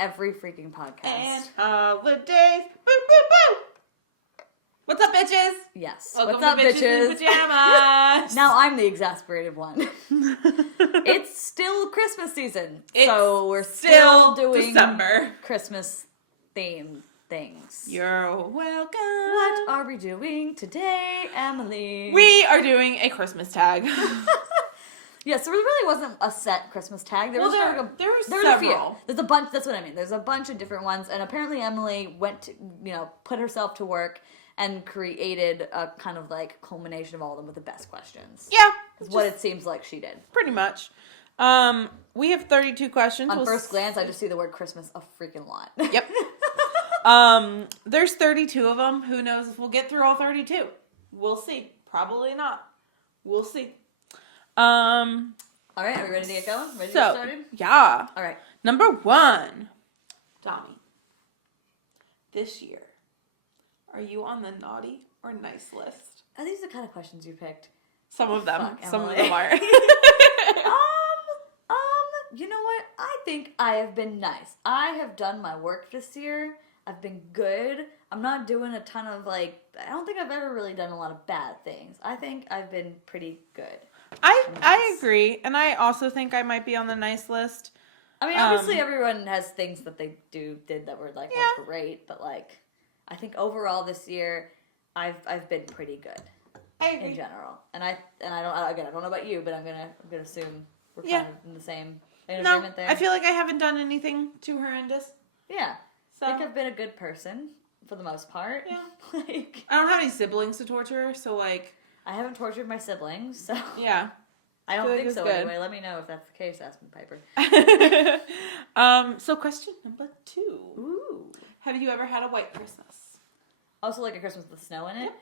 every freaking podcast. And holidays. Boo, boo, boo. What's up, bitches? Yes. Welcome What's up, to Bitches in Pajamas. Now I'm the exasperated one. It's still Christmas season. So we're still doing December. Christmas themed things. You're welcome. What are we doing today, Emily? We are doing a Christmas tag. Yeah, so there really wasn't a set Christmas tag. There were several. a few. There's a bunch. That's what I mean. There's a bunch of different ones, and apparently Emily went to, put herself to work and created a kind of like culmination of all of them with the best questions. Yeah, is what it seems like she did. Pretty much. We have 32 questions. On first glance, I just see the word Christmas a freaking lot. Yep. There's 32 of them. Who knows if we'll get through all 32? We'll see. Probably not. We'll see. All right, are we ready to get going? Ready to get started? Yeah. All right. Number 1. Domi. This year, are you on the naughty or nice list? Are these the kind of questions you picked? Some of them. Fuck, Some of them are. You know what? I think I have been nice. I have done my work this year. I've been good. I'm not doing a ton of I don't think I've ever really done a lot of bad things. I think I've been pretty good. I agree, and I also think I might be on the nice list. I mean, obviously everyone has things that they did that were weren't great, but I think overall this year I've been pretty good. I agree. In general, and I don't know about you, but I'm gonna assume we're kind of in the same agreement there. I feel like I haven't done anything too horrendous. Yeah, so I think I've been a good person for the most part. Yeah, I don't have any siblings to torture, so I haven't tortured my siblings, so yeah. I don't think so. Good. Anyway, let me know if that's the case. Ask me, Piper. So question number 2. Ooh. Have you ever had a white Christmas? Also, like a Christmas with snow in it? Yep.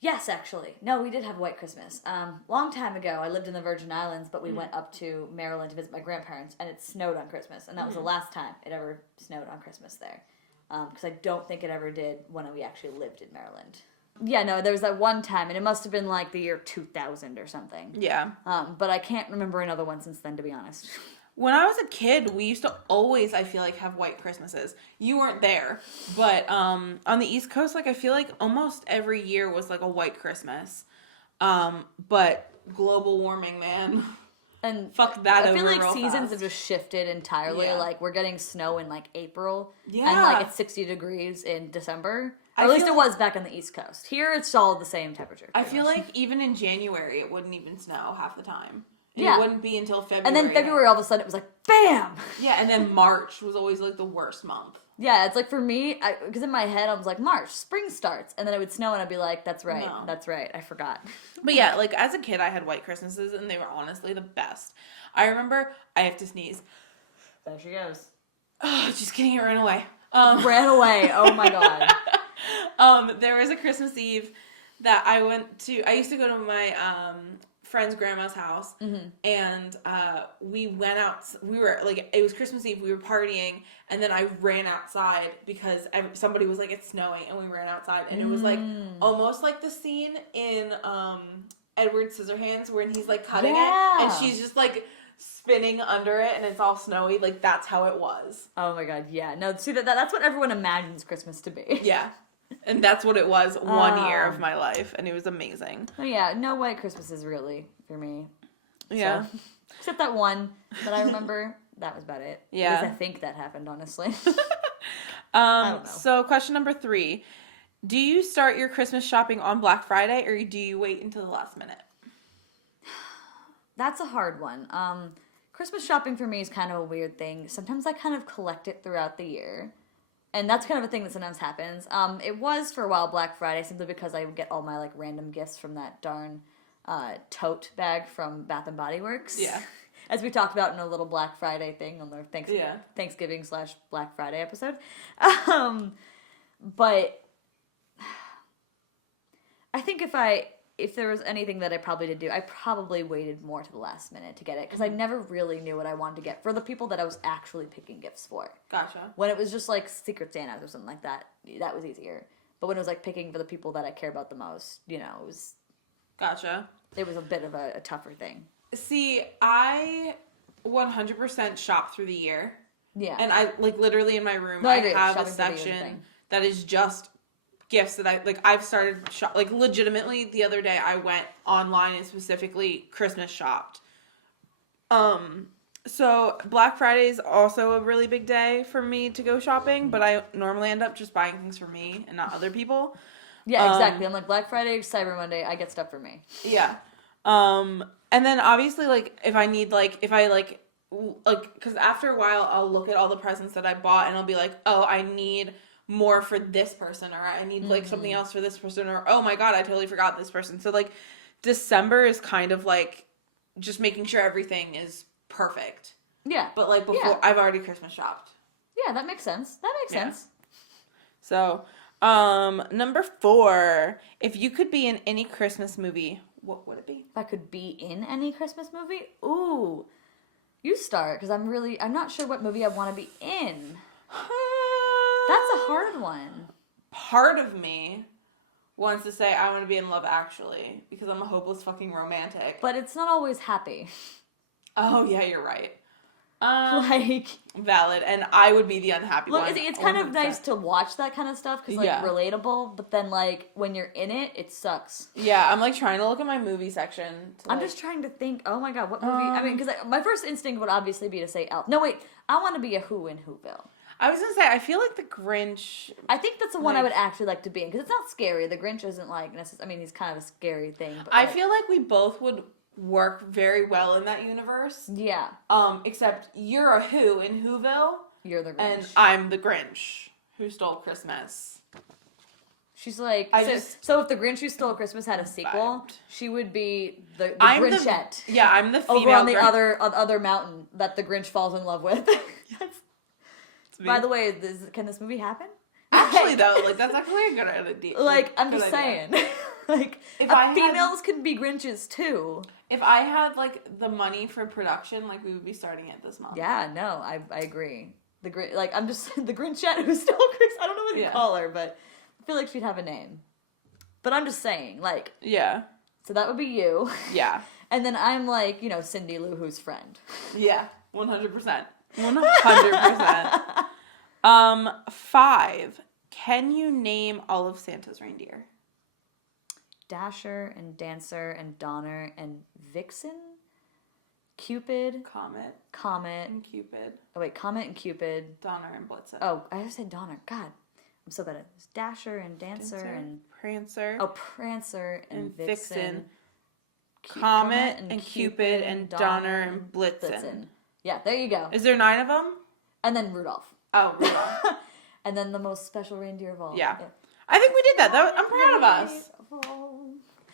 Yes, actually. No, we did have a white Christmas. Long time ago, I lived in the Virgin Islands, but we went up to Maryland to visit my grandparents, and it snowed on Christmas, and that was the last time it ever snowed on Christmas there. Because I don't think it ever did when we actually lived in Maryland. Yeah, no, there was that one time, and it must have been like the year 2000 or something. Yeah. But I can't remember another one since then, to be honest. When I was a kid, we used to always, I feel like, have white Christmases. You weren't there, but on the East Coast, I feel like almost every year was a white Christmas. But global warming, man. And fuck that. I feel over like real seasons fast. have just shifted entirely. Yeah. We're getting snow in April. Yeah. And it's 60 degrees in December. Or at least it was back on the East Coast. Here it's all the same temperature. I feel like even in January it wouldn't even snow half the time. And Yeah. It wouldn't be until February. And then February all of a sudden it was BAM! Yeah, and then March was always the worst month. Yeah, it's for me, because in my head I was March, spring starts. And then it would snow and I'd be that's right, No. that's right, I forgot. But yeah, as a kid I had white Christmases and they were honestly the best. I remember, I have to sneeze. There she goes. Oh, just kidding, it ran away. Ran away, oh my god. There was a Christmas Eve that I went to. I used to go to my friend's grandma's house, and we went out. We were it was Christmas Eve. We were partying, and then I ran outside because somebody was it's snowing, and we ran outside, and it was almost like the scene in Edward Scissorhands when he's cutting it, and she's just spinning under it, and it's all snowy. That's how it was. Oh my god, yeah. No, see that's what everyone imagines Christmas to be. Yeah. And that's what it was 1 year of my life, and it was amazing. Oh yeah, no white Christmases really for me. Yeah. So, except that one that I remember, that was about it. Yeah. Because I think that happened, honestly. I don't know. So question number 3. Do you start your Christmas shopping on Black Friday, or do you wait until the last minute? That's a hard one. Christmas shopping for me is kind of a weird thing. Sometimes I kind of collect it throughout the year. And that's kind of a thing that sometimes happens. It was for a while Black Friday simply because I would get all my random gifts from that darn tote bag from Bath and Body Works. Yeah. As we talked about in a little Black Friday thing on the Thanksgiving/Black Friday episode. But I think if there was anything that I probably did do, I probably waited more to the last minute to get it because I never really knew what I wanted to get for the people that I was actually picking gifts for. Gotcha. When it was just Secret Santas or something like that, that was easier. But when it was picking for the people that I care about the most, it was... Gotcha. It was a bit of a tougher thing. See, I 100% shop through the year. Yeah. And I, like, literally in my room, No, I I agree. have a Shopping for me is a section thing. that is just gifts that I've started, like, legitimately, the other day, I went online and specifically Christmas shopped. So Black Friday is also a really big day for me to go shopping, but I normally end up just buying things for me and not other people. Yeah, exactly. I'm like, Black Friday, Cyber Monday, I get stuff for me. Yeah. And then obviously, like, if I need, like, because after a while, I'll look at all the presents that I bought and I'll be like, oh, I need more for this person, or I need, like, something else for this person, or, oh my God, I totally forgot this person. So, like, December is kind of, like, just making sure everything is perfect. Yeah. But, like, before, I've already Christmas shopped. Yeah, that makes sense. That makes sense. So, number 4, if you could be in any Christmas movie, what would it be? If I could be in any Christmas movie? Ooh. You start, because I'm not sure what movie I want to be in. That's a hard one. Part of me wants to say I want to be in Love Actually, because I'm a hopeless fucking romantic. But it's not always happy. Oh, yeah, you're right. Like... Valid, and I would be the unhappy Look, one. it's kind of nice to watch that kind of stuff, because, like, relatable, but then, like, when you're in it, it sucks. Yeah, I'm, like, trying to look at my movie section. I'm just trying to think, oh my God, what movie? I mean, because my first instinct would obviously be to say Elf. No, wait, I want to be a Who in Whoville. I was going to say, I feel like the Grinch... I think that's the one I would actually like to be in, because it's not scary. The Grinch isn't, like, necessarily... I mean, he's kind of a scary thing, but, I feel like we both would work very well in that universe. Yeah. Except you're a Who in Whoville. You're the Grinch. And I'm the Grinch who stole Christmas. She's like... So if the Grinch Who Stole Christmas had a sequel, she would be the Grinchette. I'm the female over on the Grinch. other mountain that the Grinch falls in love with. Yes. By the way, can this movie happen? Actually, though, like, that's actually a good idea. Like, I'm just saying. Like, females can be Grinches, too. If I had, like, the money for production, like, we would be starting it this month. Yeah, no, I agree. The Grinchette who stole Christmas. I don't know what you call her, but I feel like she'd have a name. But I'm just saying, like... Yeah. So that would be you. Yeah. And then I'm like, Cindy Lou Who's friend. Yeah, 100%. 100%. 5. Can you name all of Santa's reindeer? Dasher and Dancer and Donner and Vixen? Cupid? Comet. And Cupid. Oh, wait, Comet and Cupid. Donner and Blitzen. Oh, I have to say Donner. God, I'm so bad at this. Dasher and Dancer and... Prancer. Oh, Prancer and Vixen. Comet and Cupid and Donner and Blitzen. Yeah, there you go. Is there 9 of them? And then Rudolph. Oh, Rudolph. And then the most special reindeer of all. Yeah. I think we did that. I'm proud of us.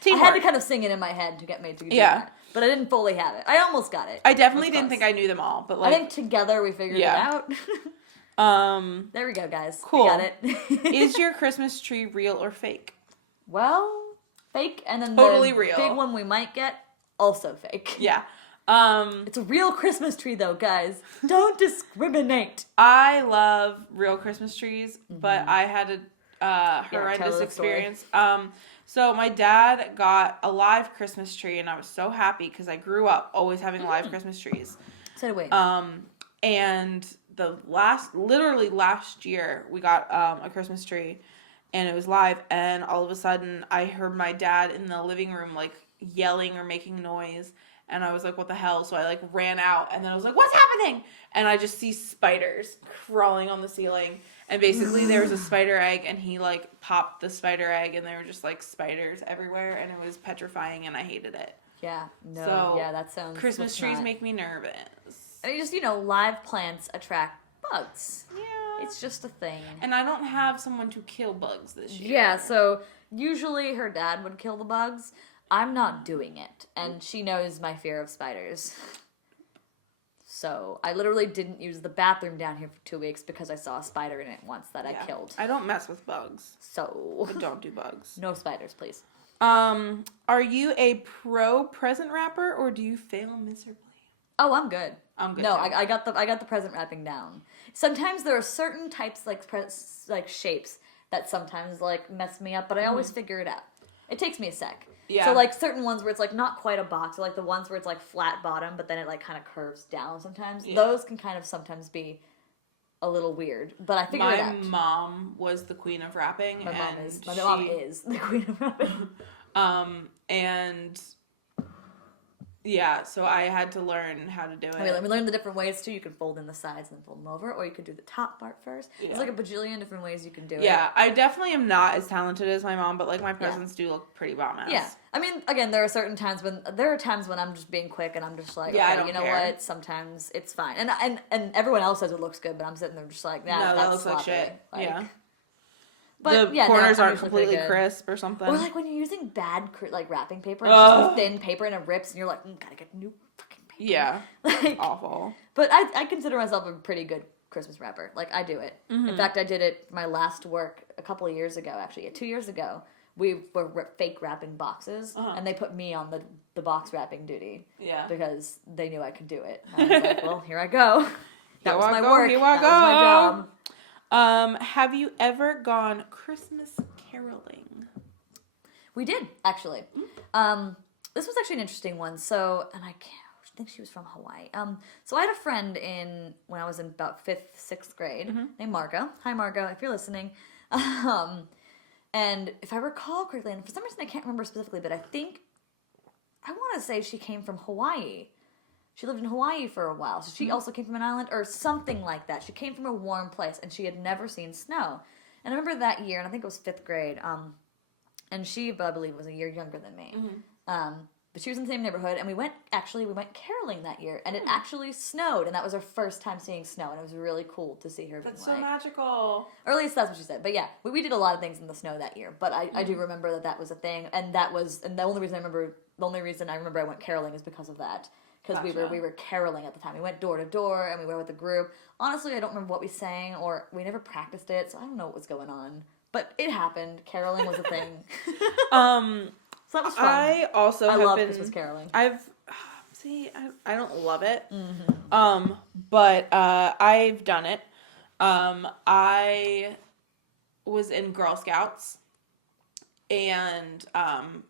Teamwork. I had to kind of sing it in my head to get me to do that. But I didn't fully have it. I almost got it. I definitely didn't think I knew them all, but like... I think together we figured it out. There we go, guys. Cool. We got it. Is your Christmas tree real or fake? Well, fake, and then totally the real. big one we might get, also fake. Yeah. It's a real Christmas tree, though, guys. Don't discriminate. I love real Christmas trees, but I had a horrendous experience. So my dad got a live Christmas tree, and I was so happy because I grew up always having live Christmas trees. So did we. And literally last year, we got a Christmas tree, and it was live, and all of a sudden, I heard my dad in the living room, like, yelling or making noise, and I was like, what the hell? So I, like, ran out, and then I was like, what's happening? And I just see spiders crawling on the ceiling, and basically there was a spider egg, and he, like, popped the spider egg, and there were just, like, spiders everywhere, and it was petrifying, and I hated it. Yeah, no, so, yeah, that sounds... Christmas trees make me nervous. I mean, just, live plants attract bugs. Yeah. It's just a thing. And I don't have someone to kill bugs this year. Yeah, so usually her dad would kill the bugs. I'm not doing it. And she knows my fear of spiders. So I literally didn't use the bathroom down here for 2 weeks because I saw a spider in it once that I killed. I don't mess with bugs. So. I don't do bugs. No spiders, please. Are you a pro present wrapper or do you fail miserably? Oh, I'm good. I'm good. No, too. I got the present wrapping down. Sometimes there are certain types like shapes that sometimes like mess me up, but I always figure it out. It takes me a sec. Yeah. So like certain ones where it's like not quite a box, or like the ones where it's like flat bottom, but then it like kind of curves down sometimes. Yeah. Those can kind of sometimes be a little weird, but I figured it out. My mom was the queen of wrapping. My mom is the queen of wrapping. And yeah, so I had to learn how to do it. I mean, we learned the different ways too. You can fold in the sides and then fold them over, or you could do the top part first. Yeah. There's like a bajillion different ways you can do it. Yeah, I definitely am not as talented as my mom, but like my presents do look pretty bomb-ass. Yeah, I mean, again, there are times when I'm just being quick and I'm just like, yeah, okay, you know what? Sometimes it's fine, and everyone else says it looks good, but I'm sitting there just like, nah, no, that looks sloppy. like shit. Yeah. But the corners aren't completely crisp or something. Or like when you're using bad like wrapping paper, it's just thin paper and it rips, and you're like, gotta get new fucking paper. Yeah, like awful. But I consider myself a pretty good Christmas wrapper. Like I do it. Mm-hmm. In fact, I did it my last work a couple of years ago. Actually, 2 years ago, we were fake wrapping boxes, and they put me on the box wrapping duty. Yeah, because they knew I could do it. And I was like, well, here I go. That was my work. That was my job. Have you ever gone Christmas caroling? We did, actually. This was actually an interesting one. So, and I think she was from Hawaii. So I had a friend when I was in about 5th, 6th grade named Margo. Hi, Margo, if you're listening. And if I recall correctly, and for some reason I can't remember specifically, but I want to say she came from Hawaii. She lived in Hawaii for a while, so she also came from an island or something like that. She came from a warm place, and she had never seen snow. And I remember that year, and I think it was 5th grade, and she, I believe, was a year younger than me. But she was in the same neighborhood, and we went caroling that year, and it actually snowed, and that was our first time seeing snow, and it was really cool to see her. That's so magical. Or at least that's what she said. But yeah, we did a lot of things in the snow that year, but I do remember that was a thing, and the only reason I remember I went caroling is because of that. Because we were caroling at the time. We went door to door, and we went with a group. Honestly, I don't remember what we sang, or we never practiced it, so I don't know what was going on. But it happened. Caroling was a thing. So that was fun. I love Christmas caroling. I don't love it. But I've done it. I was in Girl Scouts, and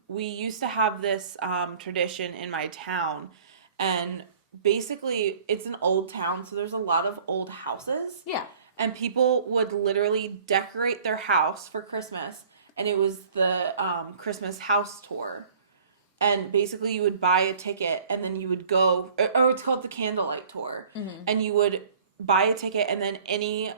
we used to have this tradition in my town. And basically, it's an old town, so there's a lot of old houses. Yeah. And people would literally decorate their house for Christmas. And it was the Christmas house tour. And basically, you would buy a ticket, and then you would go... Oh, it's called the candlelight tour. Mm-hmm. And you would buy a ticket, and then any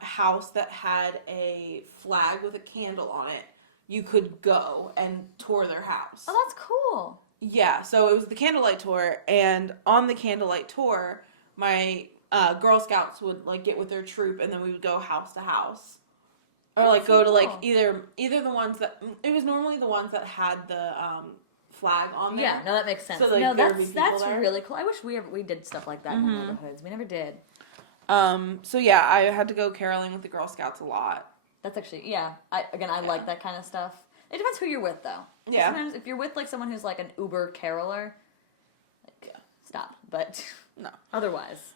house that had a flag with a candle on it, you could go and tour their house. Oh, that's cool. Yeah, so it was the candlelight tour, and on the candlelight tour, my Girl Scouts would like get with their troop, and then we would go house to house, or like go to like either the ones that it was normally the ones that had the flag on there. Yeah, no, that makes sense. So like, no, that's really cool. I wish we did stuff like that in the neighborhoods. We never did. So yeah, I had to go caroling with the Girl Scouts a lot. That's actually I like that kind of stuff. It depends who you're with, though. Yeah. Sometimes if you're with like someone who's like an uber caroler, stop. But no. Otherwise,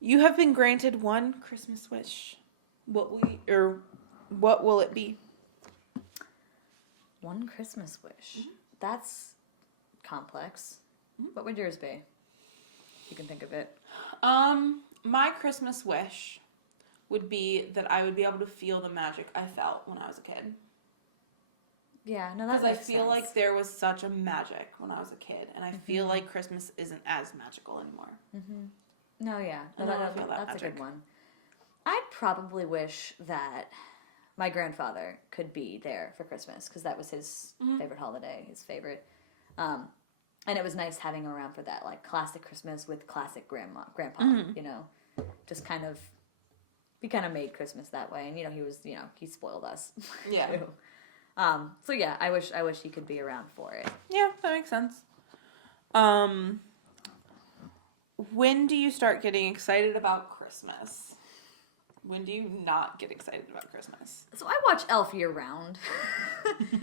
you have been granted one Christmas wish. What will it be? One Christmas wish. Mm-hmm. That's complex. Mm-hmm. What would yours be? You can think of it. My Christmas wish would be that I would be able to feel the magic I felt when I was a kid. Yeah, no, that makes sense. Because I feel like there was such a magic when I was a kid, and I feel like Christmas isn't as magical anymore. Mm-hmm. No, yeah. No, that's a good one. I'd probably wish that my grandfather could be there for Christmas, because that was his favorite holiday, his favorite. And it was nice having him around for that, like, classic Christmas with classic grandpa, you know? Just kind of... We kind of made Christmas that way, and he spoiled us. Yeah. Too. So yeah, I wish he could be around for it. Yeah, that makes sense. When do you start getting excited about Christmas? When do you not get excited about Christmas? So I watch Elf year round.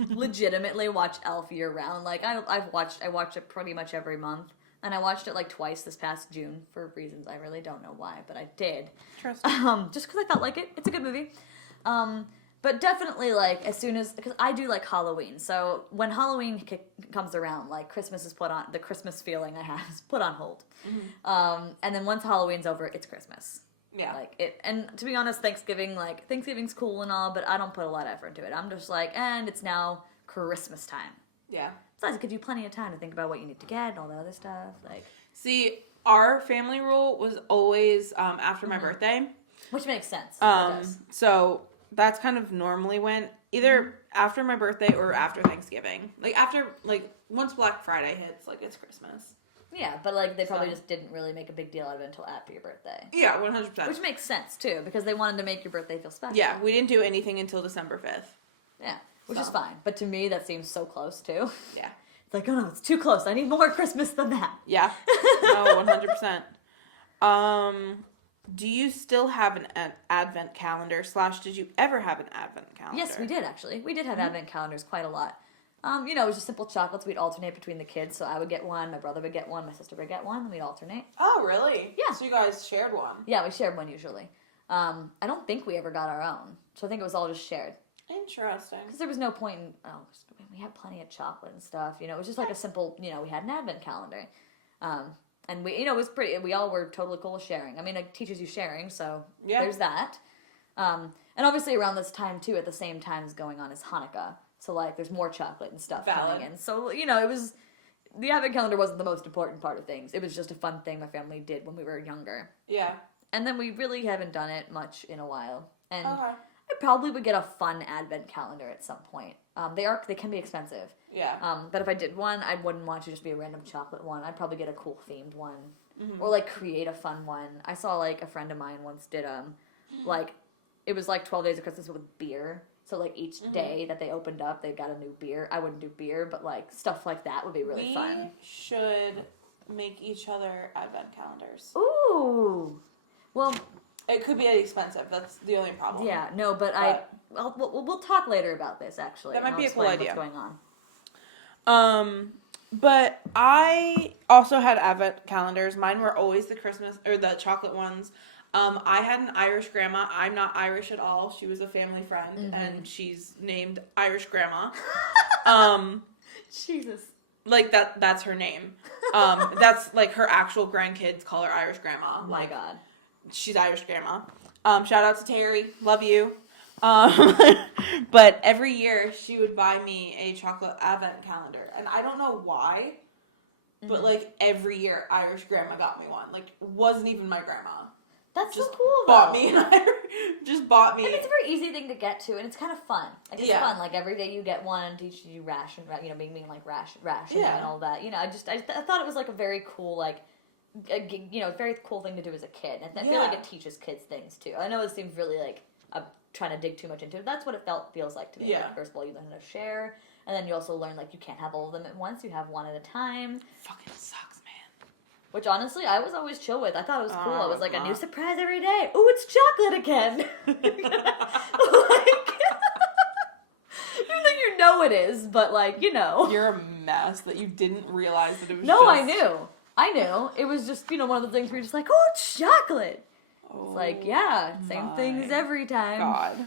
Legitimately watch Elf year round. Like I watch it pretty much every month. And I watched it like twice this past June for reasons I really don't know why, but I did. Just because I felt like it. It's a good movie. But definitely, like, as soon as, because I do like Halloween, so when Halloween comes around, like, Christmas is put on, the Christmas feeling I have is put on hold. And then once Halloween's over, it's Christmas. Yeah. Like, and to be honest, Thanksgiving's cool and all, but I don't put a lot of effort into it. I'm just like, and it's now Christmas time. Yeah. Besides, it gives you plenty of time to think about what you need to get and all that other stuff, like. See, our family rule was always after my birthday. Which makes sense. So that's kind of normally when either after my birthday or after Thanksgiving. Like after once Black Friday hits, like it's Christmas. Yeah, but like they probably just didn't really make a big deal out of it until after your birthday. Yeah, 100%. Which makes sense too, because they wanted to make your birthday feel special. Yeah, we didn't do anything until December 5th. Yeah, which is fine. But to me, that seems so close too. Yeah. It's like, oh no, it's too close. I need more Christmas than that. Yeah. No, 100%. Do you still have an advent calendar / did you ever have an advent calendar? Yes, we did actually. We did have advent calendars quite a lot. It was just simple chocolates. We'd alternate between the kids. So I would get one, my brother would get one, my sister would get one, and we'd alternate. Oh, really? Yeah. So you guys shared one? Yeah, we shared one usually. I don't think we ever got our own. So I think it was all just shared. Interesting. Because there was no point in, we had plenty of chocolate and stuff. It was just like a simple, we had an advent calendar. And we, it was pretty, we all were totally cool with sharing. I mean, it teaches you sharing, so there's that. And obviously around this time, too, at the same time as going on is Hanukkah. So, like, there's more chocolate and stuff coming in. So, it was, the advent calendar wasn't the most important part of things. It was just a fun thing my family did when we were younger. Yeah. And then we really haven't done it much in a while. And I probably would get a fun advent calendar at some point. They can be expensive. Yeah. But if I did one, I wouldn't want it to just be a random chocolate one. I'd probably get a cool themed one. Or, like, create a fun one. I saw, like, a friend of mine once did, it was, like, 12 Days of Christmas with beer. So, like, each day that they opened up, they got a new beer. I wouldn't do beer, but, like, stuff like that would be really fun. We should make each other advent calendars. Ooh. Well... It could be expensive. That's the only problem. Yeah, no, but we'll talk later about this, actually. That might be a cool idea. What's going on. But I also had advent calendars. Mine were always the Christmas, or the chocolate ones. I had an Irish grandma. I'm not Irish at all. She was a family friend, and she's named Irish Grandma. Jesus. Like, that's her name. That's, like, her actual grandkids call her Irish Grandma. Oh, my God. She's Irish Grandma. Shout out to Terry. Love you. But every year she would buy me a chocolate advent calendar. And I don't know why, but like every year Irish Grandma got me one. Like, wasn't even my grandma. That's just so cool, though. Bought me just bought me. And it's a very easy thing to get to, and it's kind of fun. Like, it's fun. Like, every day you get one, teaches you ration, being like rationing and all that. I thought it was like a very cool, like, very cool thing to do as a kid. And I feel like it teaches kids things, too. I know it seems really, like, I'm trying to dig too much into it. That's what it feels like to me. Yeah. Like, first of all, you learn how to share, and then you also learn, like, you can't have all of them at once. You have one at a time. Fucking sucks, man. Which, honestly, I was always chill with. I thought it was cool. I was like, a new surprise every day. Ooh, it's chocolate again. Even though you know it is, but, like, You're a mess that you didn't realize that it was No, I knew. It was just, one of the things where you're just like, oh, it's chocolate. Oh, it's like, yeah, same things every time. God.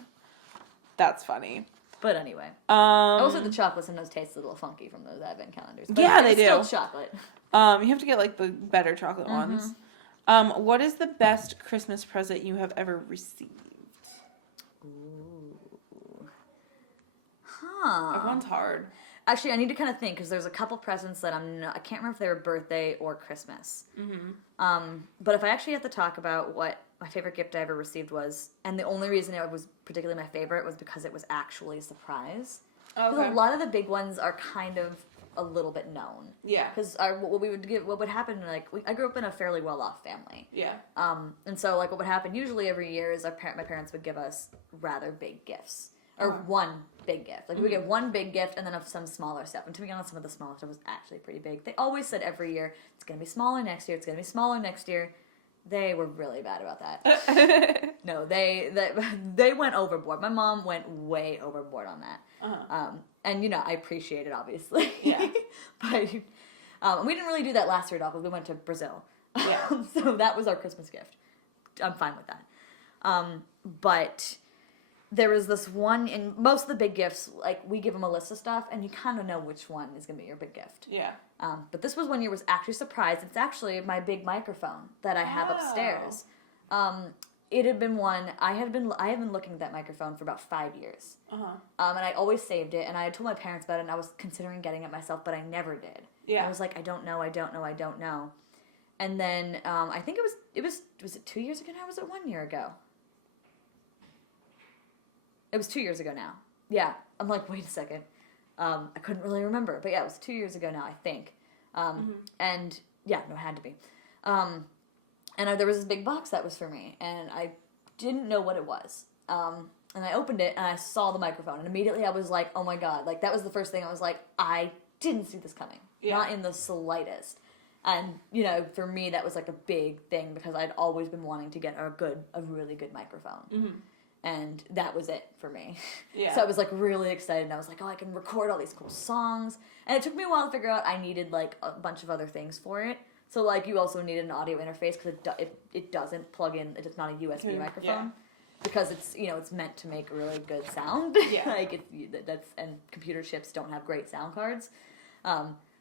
That's funny. But anyway. Also, the chocolate sometimes tastes a little funky from those advent calendars. But yeah, they do. Still chocolate. You have to get, like, the better chocolate ones. What is the best Christmas present you have ever received? Ooh. Huh. Everyone's hard. Actually, I need to kind of think, because there's a couple presents that I can't remember if they were birthday or Christmas. But if I actually have to talk about what my favorite gift I ever received was, and the only reason it was particularly my favorite was because it was actually a surprise. Because a lot of the big ones are kind of a little bit known. Yeah. Because what would happen, like, I grew up in a fairly well-off family. Yeah. And so, like, what would happen usually every year is my parents would give us rather big gifts. Or one big gift. Like, we would get one big gift and then some smaller stuff. And to be honest, some of the smaller stuff was actually pretty big. They always said every year, it's going to be smaller next year, it's going to be smaller next year. They were really bad about that. No, they went overboard. My mom went way overboard on that. And, I appreciate it, obviously. Yeah. But we didn't really do that last year at all because we went to Brazil. Yeah. So that was our Christmas gift. I'm fine with that. But... there was this one, in most of the big gifts, like, we give them a list of stuff, and you kind of know which one is going to be your big gift. Yeah. But this was one year was actually surprised. It's actually my big microphone that I have upstairs. It had been one, I have been looking at that microphone for about 5 years. Uh-huh. And I always saved it, and I had told my parents about it, and I was considering getting it myself, but I never did. Yeah. I was like, I don't know. And then, I think was it 2 years ago now? Was it 1 year ago? It was 2 years ago now. Yeah. I'm like, wait a second. I couldn't really remember. But yeah, it was 2 years ago now, I think. And yeah, no, it had to be. And there was this big box that was for me. And I didn't know what it was. And I opened it and I saw the microphone. And immediately I was like, oh my God. Like, that was the first thing I was like, I didn't see this coming. Yeah. Not in the slightest. And, you know, for me, that was like a big thing because I'd always been wanting to get a really good microphone. Mm-hmm. And that was it for me. Yeah. So I was, like, really excited. And I was like, oh, I can record all these cool songs. And it took me a while to figure out I needed, like, a bunch of other things for it. So, like, you also needed an audio interface because it doesn't plug in. It's not a USB microphone. Yeah. Because it's, you know, it's meant to make really good sound. Yeah. Like, and computer chips don't have great sound cards.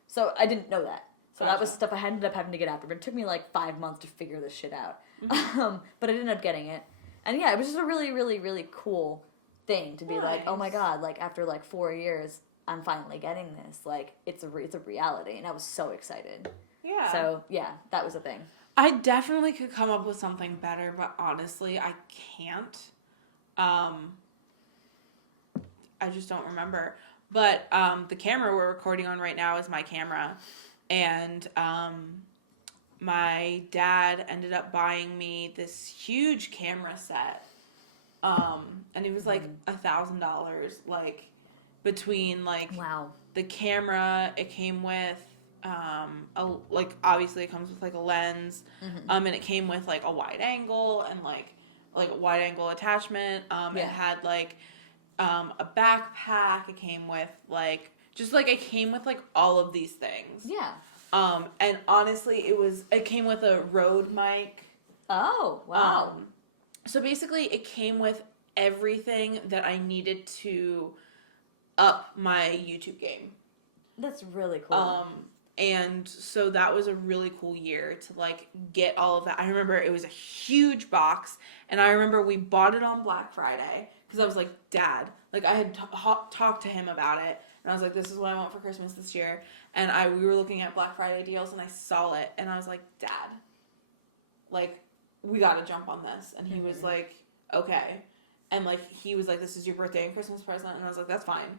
So I didn't know that. So that was stuff I ended up having to get after. But it took me, like, 5 months to figure this shit out. Mm-hmm. But I ended up getting it. And yeah, it was just a really, really, really cool thing to be like, oh my God, like after like 4 years, I'm finally getting this. Like it's a reality, and I was so excited. Yeah. So yeah, that was a thing. I definitely could come up with something better, but honestly, I can't. I just don't remember. But the camera we're recording on right now is my camera, and my dad ended up buying me this huge camera set. And it was like $1,000, like between like the camera, it came with like obviously it comes with like a lens, and it came with like a wide angle and like a wide angle attachment. It had like a backpack. It came with like it came with like all of these things. Yeah. And honestly, it came with a Rode mic. Oh, wow. So basically, it came with everything that I needed to up my YouTube game. That's really cool. And so that was a really cool year to like get all of that. I remember it was a huge box, and I remember we bought it on Black Friday because I was like, Dad, like I had talked to him about it. And I was like, this is what I want for Christmas this year. And we were looking at Black Friday deals, and I saw it. And I was like, Dad, like, we got to jump on this. And he was like, okay. And, like, he was like, this is your birthday and Christmas present. And I was like, that's fine.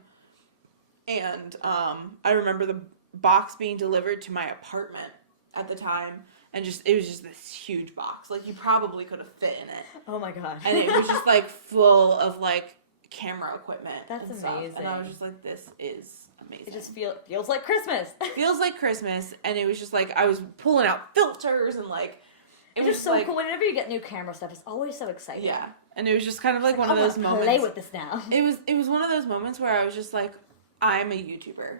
And I remember the box being delivered to my apartment at the time. And it was just this huge box. Like, you probably could have fit in it. Oh, my God. And it was just, like, full of, like, camera equipment. That's amazing. And I was just like, this is amazing. It just feels like Christmas. Feels like Christmas. And it was just like I was pulling out filters and like it was just so like, cool. Whenever you get new camera stuff, it's always so exciting. Yeah. And it was just kind of like one of those moments. Play with this now. It was one of those moments where I was just like, I'm a YouTuber.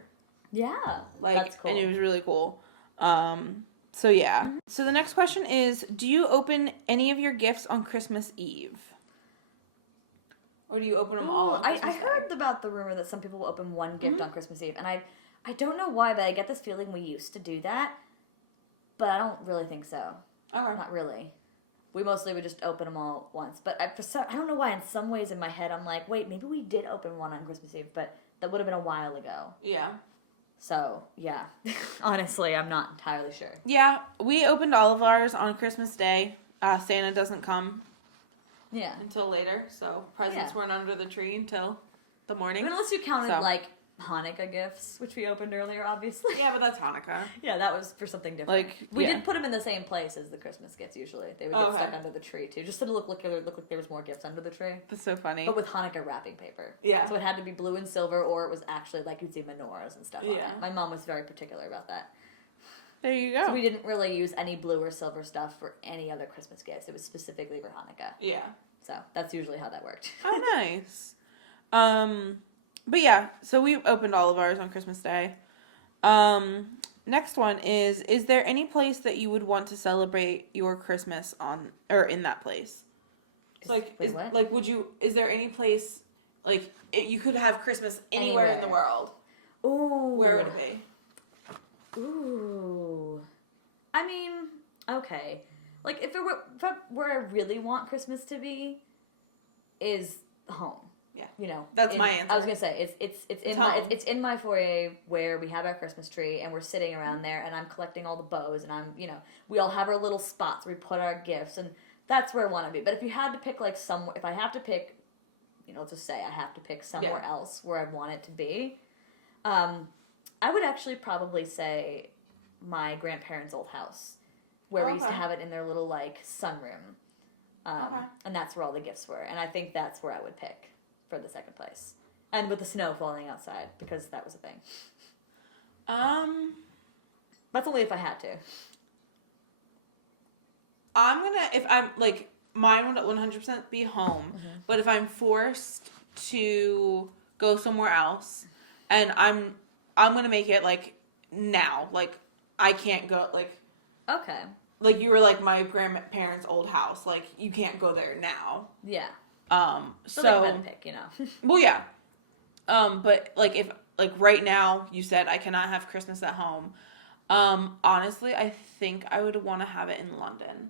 Yeah. Like, that's cool. And it was really cool. So yeah. Mm-hmm. So the next question is, do you open any of your gifts on Christmas Eve? Or do you open them all on Christmas I heard about the rumor that some people will open one gift on Christmas Eve. And I don't know why, but I get this feeling we used to do that. But I don't really think so. Okay. Not really. We mostly would just open them all at once. But I don't know why, in some ways in my head, I'm like, wait, maybe we did open one on Christmas Eve. But that would have been a while ago. Yeah. So, yeah. Honestly, I'm not entirely sure. Yeah, we opened all of ours on Christmas Day. Santa doesn't come. Yeah. Until later, so presents weren't under the tree until the morning. I mean, unless you counted, like, Hanukkah gifts, which we opened earlier, obviously. Yeah, but that's Hanukkah. Yeah, that was for something different. Like, we did put them in the same place as the Christmas gifts, usually. They would get stuck under the tree, too. Just to look like there was more gifts under the tree. That's so funny. But with Hanukkah wrapping paper. Yeah. So it had to be blue and silver, or it was actually, like, you'd see menorahs and stuff on it. My mom was very particular about that. There you go. So we didn't really use any blue or silver stuff for any other Christmas gifts. It was specifically for Hanukkah. Yeah. So that's usually how that worked. Oh, nice. But yeah, so we opened all of ours on Christmas Day. Next one is there any place that you would want to celebrate your Christmas on, or in that place? Like, Wait, what? like, is there any place, like, you could have Christmas anywhere in the world? Ooh. Where would it be? Ooh. I mean, okay. Like, if where I really want Christmas to be is home. Yeah. You know. That's my answer. I was gonna say, it's in my foyer where we have our Christmas tree and we're sitting around there and I'm collecting all the bows and we all have our little spots where we put our gifts and that's where I want to be. But if you had to pick, like, somewhere, if I have to pick, let's just say I have to pick somewhere else where I want it to be, I would actually probably say my grandparents' old house, where we used to have it in their little, like, sunroom. And that's where all the gifts were. And I think that's where I would pick for the second place. And with the snow falling outside, because that was a thing. That's only if I had to. If I'm, like, mine would 100% be home, but if I'm forced to go somewhere else, and I'm gonna make it, like, now, like, I can't go, like... Okay. Like, you were, like, my grandparents' old house, like, you can't go there now. Yeah. So... They can pick, Well, yeah. But, like, if, like, right now, you said I cannot have Christmas at home, honestly, I think I would want to have it in London.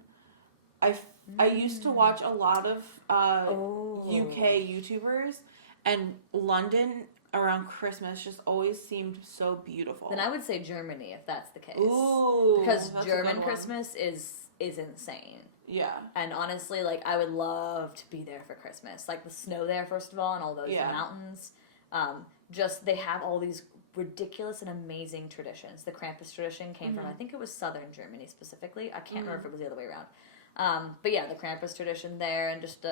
I used to watch a lot of UK YouTubers, and London around Christmas just always seemed so beautiful. Then I would say Germany, if that's the case. Ooh, because German Christmas is insane. Yeah. And honestly, like, I would love to be there for Christmas. Like, the snow there, first of all, and all those mountains. They have all these ridiculous and amazing traditions. The Krampus tradition came from, I think it was southern Germany specifically. I can't remember if it was the other way around. But yeah, the Krampus tradition there, and just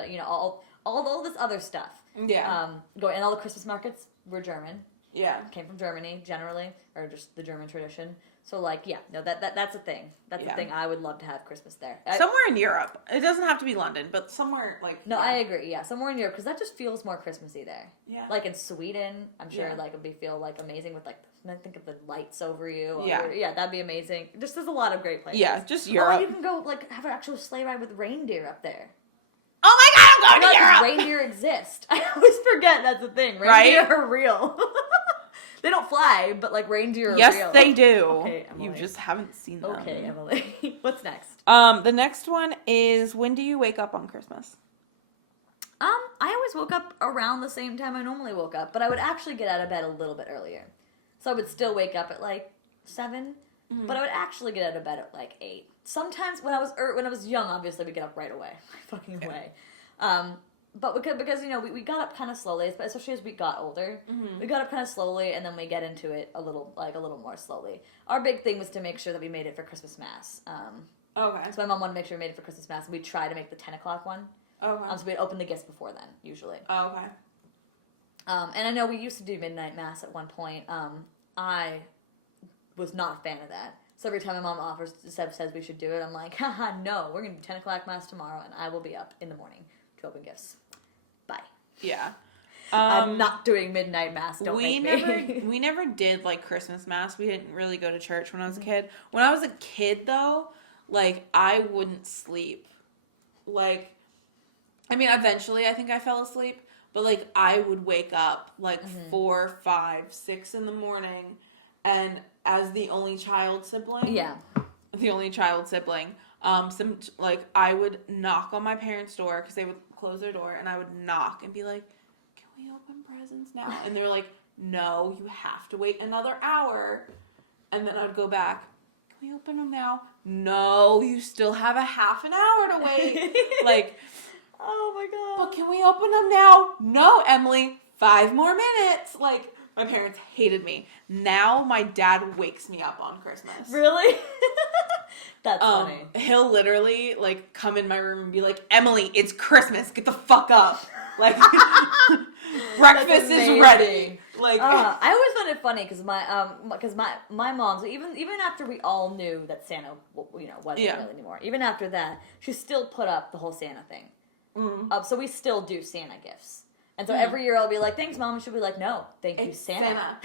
all this other stuff. Yeah. And all the Christmas markets were German. Yeah. Came from Germany generally, or just the German tradition. So, like, that's a thing. That's a thing. I would love to have Christmas there. Somewhere in Europe. It doesn't have to be London, but somewhere, like... No, I agree, yeah. Somewhere in Europe, because that just feels more Christmassy there. Yeah. Like, in Sweden, I'm sure, like, it would feel, like, amazing with, like, think of the lights over you. Yeah, that'd be amazing. Just, there's a lot of great places. Yeah, just Europe. Or you can go, like, have an actual sleigh ride with reindeer up there. Oh my god, I'm going to Europe! Reindeer exist. I always forget that's a thing. Reindeer are real. They don't fly, but, like, reindeer are real. Yes, they do. Okay, Emily. You just haven't seen them. Okay, Emily. What's next? The next one is, when do you wake up on Christmas? I always woke up around the same time I normally woke up, but I would actually get out of bed a little bit earlier. So I would still wake up at, like, 7, but I would actually get out of bed at, like, 8. Sometimes when I was young, obviously, we'd get up right away. Fucking away. But because we got up kind of slowly, especially as we got older. We got up kind of slowly, and then we get into it a little more slowly. Our big thing was to make sure that we made it for Christmas Mass. Okay. So my mom wanted to make sure we made it for Christmas Mass, and we'd try to make the 10 o'clock one. Okay. So we'd open the gifts before then, usually. Okay. And I know we used to do midnight Mass at one point. I was not a fan of that. So every time my mom says we should do it, I'm like, haha, no, we're going to do 10 o'clock Mass tomorrow, and I will be up in the morning to open gifts. Bye. Yeah. I'm not doing midnight Mass, don't make me. We never did, like, Christmas Mass. We didn't really go to church when I was a kid. When I was a kid, though, like, I wouldn't sleep. Like, I mean, eventually I think I fell asleep, but, like, I would wake up, like, 4, 5, 6 in the morning, and as the only child sibling... Yeah. The only child sibling, I would knock on my parents' door, because they would close their door, and I would knock and be like, can we open presents now? And they're like, no, you have to wait another hour. And then I'd go back, can we open them now? No, you still have a half an hour to wait. Like, oh my god. but can we open them now? No, Emily, 5 more minutes. Like, my parents hated me. Now my dad wakes me up on Christmas. Really? That's funny. He'll literally, like, come in my room and be like, Emily, it's Christmas. Get the fuck up. Like, breakfast is ready. Like, I always found it funny because my mom's even after we all knew that Santa wasn't real anymore. Even after that, she still put up the whole Santa thing. So we still do Santa gifts. And so every year I'll be like, thanks, Mom. And she'll be like, no, thank you, Santa.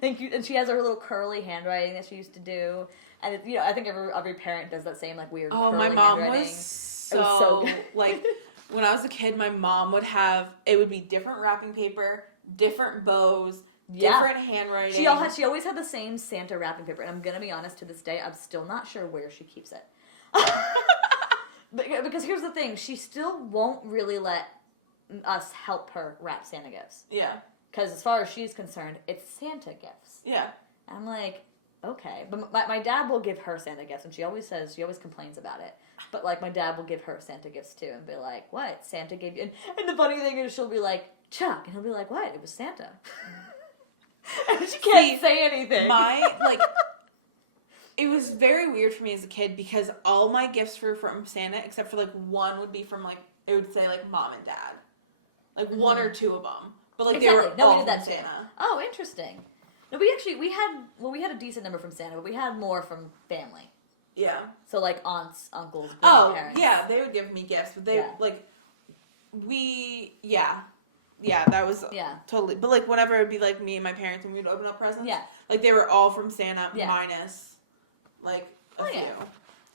Thank you. And she has her little curly handwriting that she used to do. And, I think every parent does that same, like, weird curly handwriting. My mom was so like, when I was a kid, my mom would have, it would be different wrapping paper, different bows, different handwriting. She always had the same Santa wrapping paper, and I'm gonna be honest, to this day, I'm still not sure where she keeps it. Because here's the thing, she still won't really let us help her wrap Santa gifts. Yeah. Because as far as she's concerned, it's Santa gifts. Yeah. And I'm like, okay. But my dad will give her Santa gifts, and she always complains about it. But, like, my dad will give her Santa gifts, too, and be like, what? Santa gave you... And the funny thing is, she'll be like, Chuck. And he'll be like, what? It was Santa. And she can't say anything. It was very weird for me as a kid because all my gifts were from Santa, except for, like, one would be from, like, it would say, like, mom and dad. Like, one or two of them. But, like, they were all we did that from too. Santa. Oh, interesting. No, we had a decent number from Santa, but we had more from family. Yeah. So, like, aunts, uncles, Oh, grandparents. yeah, they would give me gifts, but they, Yeah, that was totally... But, like, whenever it would be, like, me and my parents and we would open up presents, like, they were all from Santa minus, like, a few.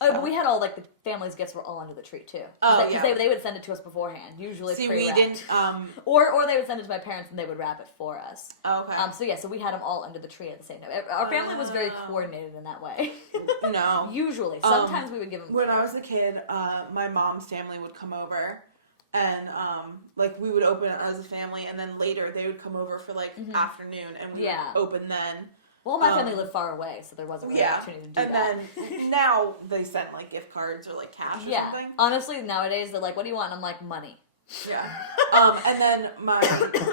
Oh, but we had all, like, the family's gifts were all under the tree, too. Because they would send it to us beforehand, usually pre-wrapped. We didn't... Or they would send it to my parents and they would wrap it for us. Okay. So we had them all under the tree at the same time. Our family was very coordinated in that way. No. Usually. Sometimes we would give them... When I was a kid, my mom's family would come over and, like, we would open it as a family, and then later they would come over for, like, afternoon, and we would open then. Well, my family lived far away, so there wasn't really an opportunity to do that. And then now they send, like, gift cards or, like, cash or something. Honestly, nowadays, they're like, what do you want? And I'm like, money. Yeah. And then my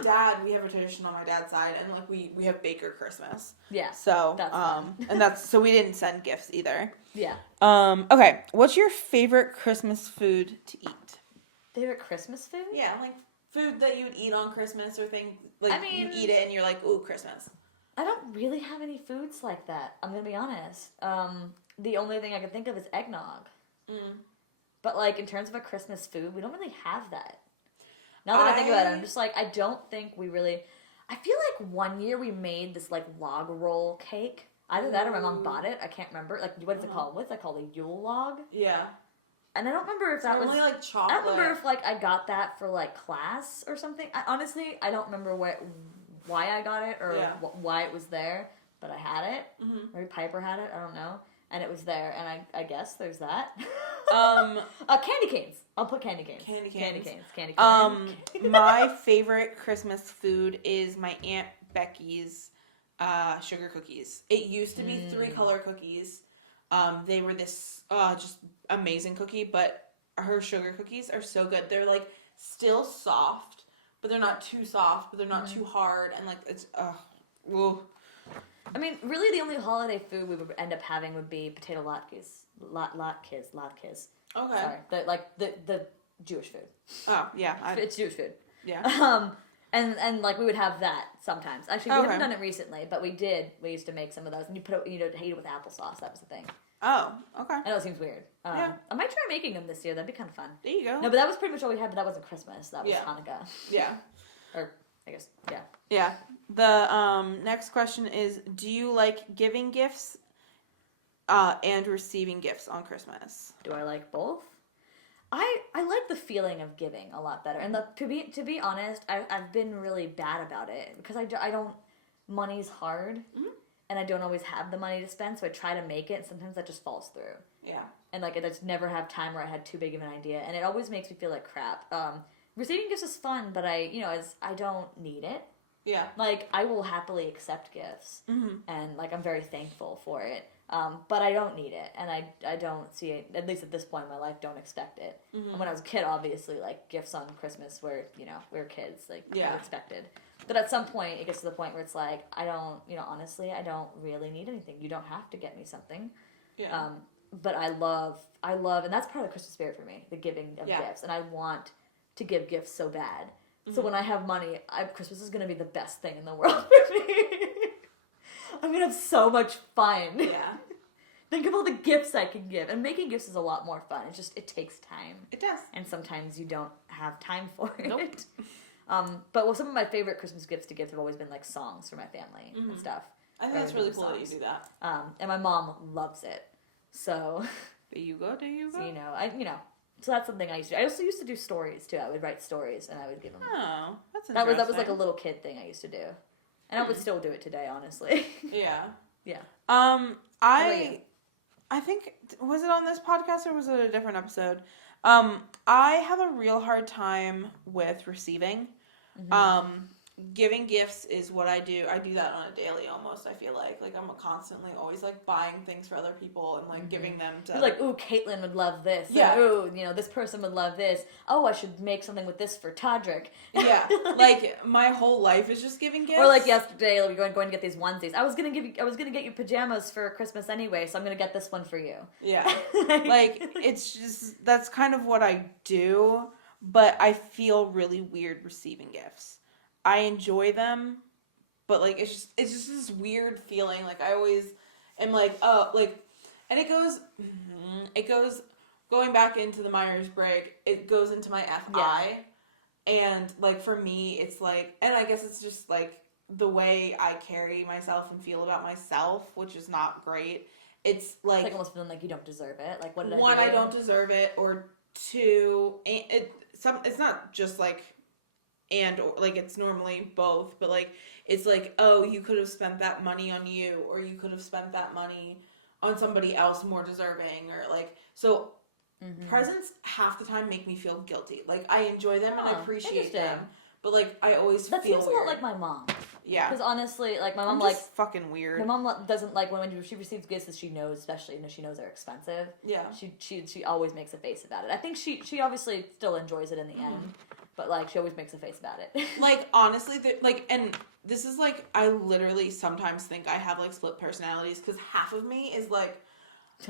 dad, we have a tradition on my dad's side, and, like, we have Baker Christmas. Yeah. So, that's fun. and so we didn't send gifts either. Yeah. Okay. What's your favorite Christmas food to eat? Favorite Christmas food? Yeah, like, food that you would eat on Christmas or things, like, you eat it and you're like, ooh, Christmas. I don't really have any foods like that. I'm gonna be honest. The only thing I can think of is eggnog. But, like, in terms of a Christmas food, we don't really have that. Now that I think about it, I'm just like, I don't think we really... I feel like one year we made this, like, log roll cake. Either that or my mom bought it. I can't remember. Like, what is it called? What's that called? A Yule log? Yeah. And I don't remember if that was... Only, like, chocolate. I don't remember if, like, I got that for, like, class or something. Honestly, I don't remember why I got it or why it was there, but I had it. Maybe Piper had it. I don't know. And it was there, and I guess there's that. Candy canes. I'll put candy canes. Candy corn. My favorite Christmas food is my Aunt Becky's sugar cookies. It used to be 3-color cookies. They were this just amazing cookie, but her sugar cookies are so good. They're, like, still soft, but they're not too soft, but they're not too hard, and, like, it's whoa. I mean, really, the only holiday food we would end up having would be potato latkes. Latkes. Okay. Sorry, the Jewish food. Oh yeah, it's Jewish food. Yeah. And like we would have that sometimes. Actually, we haven't done it recently, but we did. We used to make some of those, and you eat it with applesauce. That was the thing. Oh, okay. I know it seems weird. I might try making them this year. That'd be kind of fun. There you go. No, but that was pretty much all we had. But that wasn't Christmas. That was Hanukkah. Yeah. Or I guess yeah. Yeah. The next question is: do you like giving gifts and receiving gifts on Christmas? Do I like both? I like the feeling of giving a lot better. And to be honest, I've been really bad about it because I don't. Money's hard, and I don't always have the money to spend, so I try to make it, and sometimes that just falls through. Yeah. And like I just never have time where I had too big of an idea, and it always makes me feel like crap. Receiving gifts is fun, but I don't need it. Yeah. Like, I will happily accept gifts, and, like, I'm very thankful for it, but I don't need it, and I don't see it, at least at this point in my life, don't expect it. And when I was a kid, obviously, like, gifts on Christmas were, we were kids, like, expected. But at some point, it gets to the point where it's like, I don't, honestly, I don't really need anything. You don't have to get me something. Yeah. But I love, and that's part of the Christmas spirit for me, the giving of gifts, and I want to give gifts so bad. So when I have money, Christmas is going to be the best thing in the world for me. I'm going to have so much fun. Yeah. Think of all the gifts I can give. And making gifts is a lot more fun. It takes time. It does. And sometimes you don't have time for it. Nope. But some of my favorite Christmas gifts to give have always been, like, songs for my family and stuff. I think that's really cool that you do that. And my mom loves it. So... There you go. So, So that's something I used to do. I also used to do stories, too. I would write stories, and I would give them. Oh, that's interesting. That was like a little kid thing I used to do. And I would still do it today, honestly. Yeah. Yeah. I think, was it on this podcast or was it a different episode? I have a real hard time with receiving. Giving gifts is what I do. I do that on a daily almost, I feel like. Like, I'm constantly always, like, buying things for other people and, like, giving them to... You're like, ooh, Caitlin would love this. Yeah. And, ooh, this person would love this. Oh, I should make something with this for Todrick. Yeah. Like, my whole life is just giving gifts. Or, like, yesterday, we were going to get these onesies. I was gonna get you pajamas for Christmas anyway, so I'm gonna get this one for you. Yeah. Like, it's just... That's kind of what I do, but I feel really weird receiving gifts. I enjoy them, but, like, it's just this weird feeling. Like, I always am like, oh, like, and it goes, going back into the Myers-Briggs, it goes into my FI, and, like, for me, it's like, and I guess it's just, like, the way I carry myself and feel about myself, which is not great. It's like almost feeling like you don't deserve it. Like, what did I do? One, I don't deserve it, or two, it's not just, like, or like it's normally both, but like it's like, oh, you could have spent that money on you, or you could have spent that money on somebody else more deserving, or like, so presents half the time make me feel guilty. Like, I enjoy them and I appreciate them, but like I always feel seems weird. a lot like my mom. Yeah, because honestly, like, my mom, I'm just fucking weird. My mom doesn't like when she receives gifts that she knows, especially she knows they're expensive. Yeah, she always makes a face about it. I think she obviously still enjoys it in the end. But, like, she always makes a face about it. Like, honestly, like, and this is, like, I literally sometimes think I have, like, split personalities, because half of me is, like...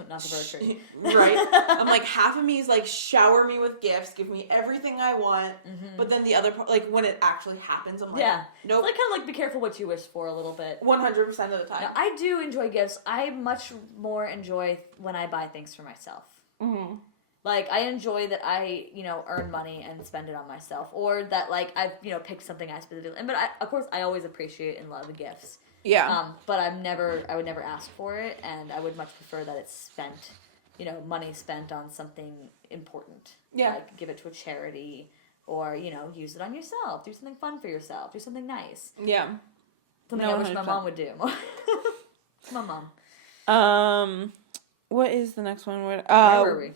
Not the virtue. Right? I'm, like, half of me is, like, shower me with gifts, give me everything I want, but then the other part, like, when it actually happens, I'm like, nope. Like, kind of, like, be careful what you wish for a little bit. 100% of the time. Now, I do enjoy gifts. I much more enjoy when I buy things for myself. Mm-hmm. Like, I enjoy that I, earn money and spend it on myself. Or that, like, I've, picked something I specifically... But, of course, I always appreciate and love gifts. Yeah. But I would never ask for it. And I would much prefer that it's spent, money spent on something important. Yeah. Like, give it to a charity. Or, use it on yourself. Do something fun for yourself. Do something nice. Yeah. Something I wish my mom would do. My mom. What is the next one? Where were we?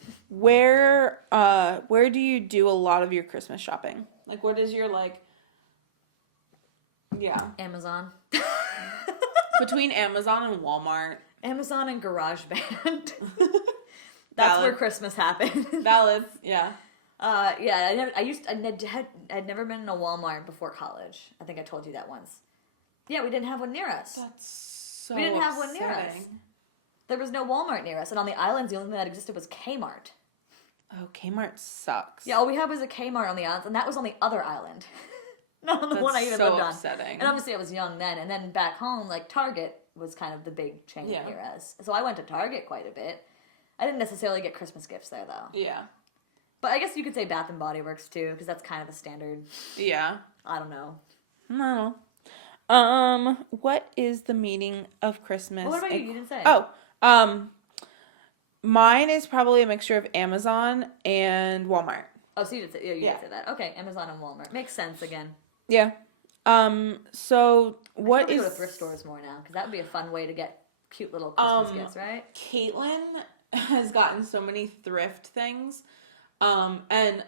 Where do you do a lot of your Christmas shopping? Like, what is your, like... Yeah. Amazon. Between Amazon and Walmart. Amazon and GarageBand. That's where Christmas happened. Valid. Yeah. Yeah. I'd never been in a Walmart before college. I think I told you that once. Yeah, we didn't have one near us. That's so We didn't have upsetting. one near us. There was no Walmart near us, and on the islands, the only thing that existed was Kmart. Oh, Kmart sucks. Yeah, all we had was a Kmart on the islands, and that was on the other island. Not on the one I even lived on. And obviously I was young then, and then back home, like, Target was kind of the big chain here as. So I went to Target quite a bit. I didn't necessarily get Christmas gifts there, though. Yeah. But I guess you could say Bath & Body Works, too, because that's kind of a standard. Yeah. I don't know. No. What is the meaning of Christmas? Well, what about you? You didn't say. Mine is probably a mixture of Amazon and Walmart. Oh, so you did say, you did say that. Okay, Amazon and Walmart. Makes sense again. Yeah. So what is... I go to thrift stores more now, because that would be a fun way to get cute little Christmas gifts, right? Caitlin has gotten so many thrift things. And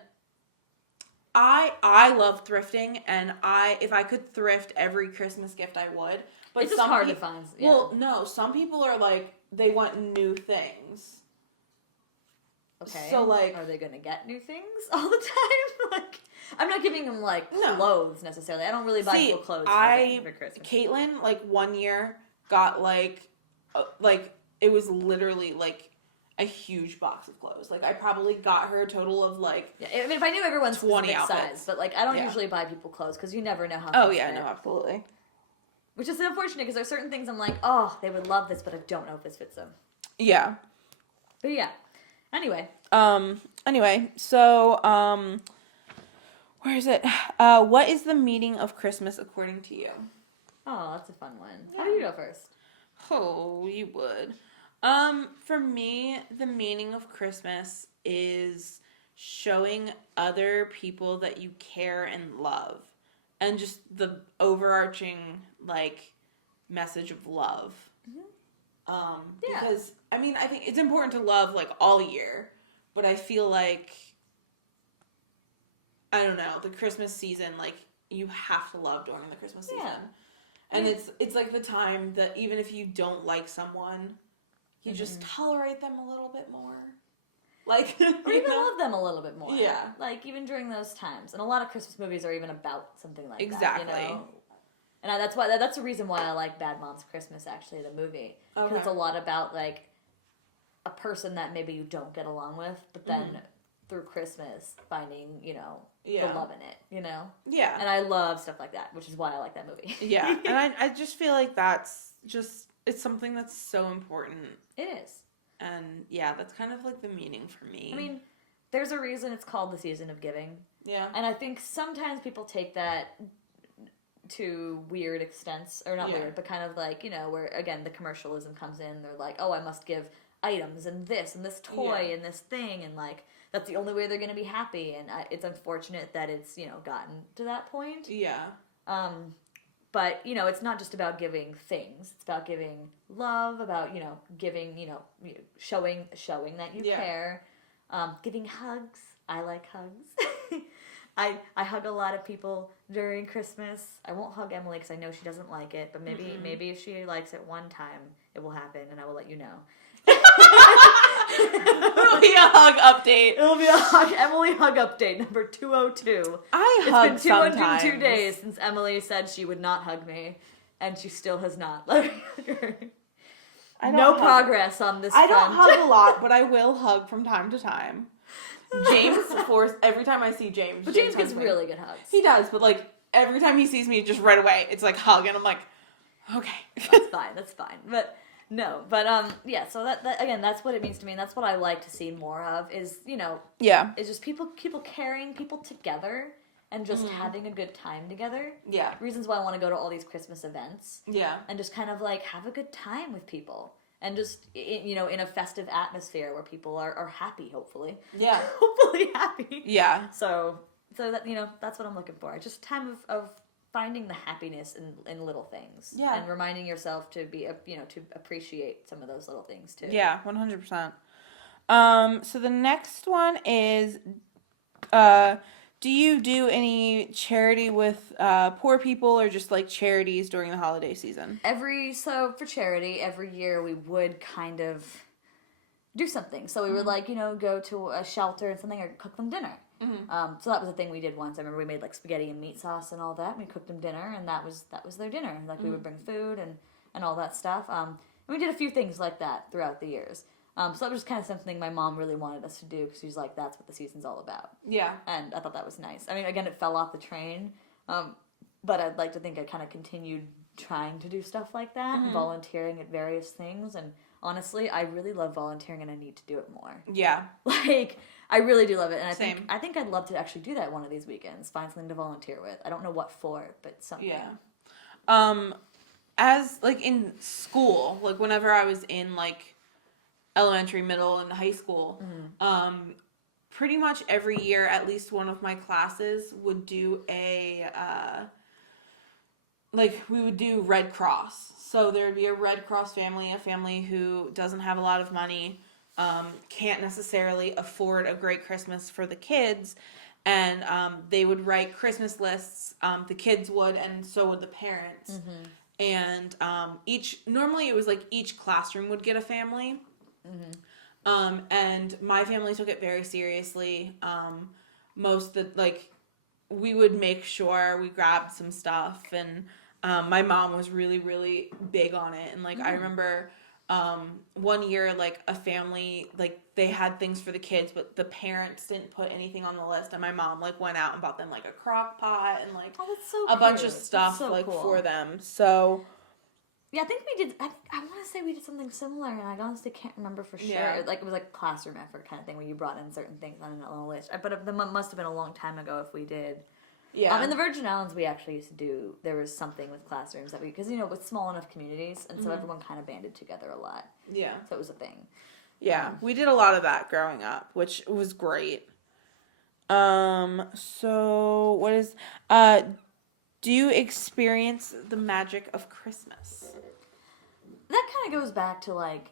I love thrifting, and if I could thrift every Christmas gift, I would. But it's just hard to find. Yeah. Well, no, some people are like, they want new things. Okay. So, like... Are they going to get new things all the time? Like, I'm not giving them, like, clothes, necessarily. I don't really buy people clothes for Christmas. Caitlin, like, one year got, like, it was literally, like, a huge box of clothes. Like, I probably got her a total of, like... Yeah, I mean, if I knew everyone's 20 specific outfits. size. But, like, I don't usually buy people clothes, because you never know how Oh, yeah, no, absolutely. Which is unfortunate, because there's certain things I'm like, oh, they would love this, but I don't know if this fits them. Yeah. But, yeah. Anyway, so, where is it? What is the meaning of Christmas according to you? Oh, that's a fun one. Yeah. How do you go first? Oh, you would. For me, the meaning of Christmas is showing other people that you care and love, and just the overarching like message of love. Because I mean, I think it's important to love like all year, but I feel like, I don't know, the Christmas season, like you have to love during the Christmas season. And it's like the time that even if you don't like someone, you just tolerate them a little bit more. Like, or even love them a little bit more. Yeah. Like, even during those times. And a lot of Christmas movies are even about something like exactly. that, you know? And that's the reason why I like Bad Moms Christmas, actually, the movie. Because it's a lot about, like, a person that maybe you don't get along with, but then through Christmas, finding, you know, the love in it, you know? Yeah. And I love stuff like that, which is why I like that movie. Yeah. And I just feel like that's just, it's something that's so important. It is. And yeah, that's kind of like the meaning for me. I mean, there's a reason it's called the season of giving. Yeah. And I think sometimes people take that to weird extents, or not weird, but kind of like, you know, where again the commercialism comes in. They're like, oh, I must give items and this toy and this thing, and like that's the only way they're going to be happy. And it's unfortunate that it's, you know, gotten to that point. Yeah. But, you know, it's not just about giving things. It's about giving love, about, you know, giving, you know, showing that you care. Giving hugs. I like hugs. I hug a lot of people during Christmas. I won't hug Emily because I know she doesn't like it. But maybe if she likes it one time, it will happen, and I will let you know. It'll be a hug update. It'll be a Emily hug update number 202. It's been 202 sometimes. days since Emily said she would not hug me, and she still has not. Let me hug her. No progress on this front. I don't hug a lot, but I will hug from time to time. James, every time I see James. But James gets really good hugs. He does, but like every time he sees me, just right away, it's like hug, and I'm like, okay. That's fine. But no, yeah, so that again, that's what it means to me, and that's what I like to see more of, is, you know, is just people carrying people together and just having a good time together. Yeah. Reasons why I want to go to all these Christmas events. Yeah. And just kind of like have a good time with people. And just, you know, in a festive atmosphere where people are happy, hopefully. Yeah. Hopefully happy. Yeah. So that, you know, that's what I'm looking for. Just time of finding the happiness in little things. Yeah. And reminding yourself to be, you know, to appreciate some of those little things too. Yeah, 100%. So the next one is, do you do any charity with poor people, or just like charities during the holiday season? So for charity, every year we would kind of do something. So we would like, you know, go to a shelter and something, or cook them dinner. So that was a thing we did once. I remember we made like spaghetti and meat sauce and all that. And we cooked them dinner, and that was their dinner. Like we would bring food and all that stuff. And we did a few things like that throughout the years. So that was just kind of something my mom really wanted us to do, because she was like, that's what the season's all about. Yeah. And I thought that was nice. I mean, again, it fell off the train, but I'd like to think I kind of continued trying to do stuff like that, and volunteering at various things. And honestly, I really love volunteering, and I need to do it more. Yeah. Like, I really do love it. And I Same. think I'd love to actually do that one of these weekends, find something to volunteer with. I don't know what for, but something. Yeah. As, like, in school, like, whenever I was in, like, elementary, middle, and high school, pretty much every year, at least one of my classes would do we would do Red Cross. So there would be a Red Cross family, a family who doesn't have a lot of money, can't necessarily afford a great Christmas for the kids, and they would write Christmas lists, the kids would, and so would the parents. And normally it was like each classroom would get a family. And my family took it very seriously. We would make sure we grabbed some stuff, and my mom was really, really big on it. And like, I remember one year, like, a family, like, they had things for the kids, but the parents didn't put anything on the list, and my mom like went out and bought them like a crock pot and like a bunch of stuff for them. So yeah, I think we did. I want to say we did something similar, and I honestly can't remember for sure. Yeah. Like, it was like classroom effort kind of thing, where you brought in certain things on a list. But it must have been a long time ago if we did. Yeah. In the Virgin Islands, we actually used to do. There was something with classrooms that because with small enough communities, and so everyone kind of banded together a lot. Yeah. So it was a thing. Yeah, we did a lot of that growing up, which was great. So what is do you experience the magic of Christmas? That kind of goes back to like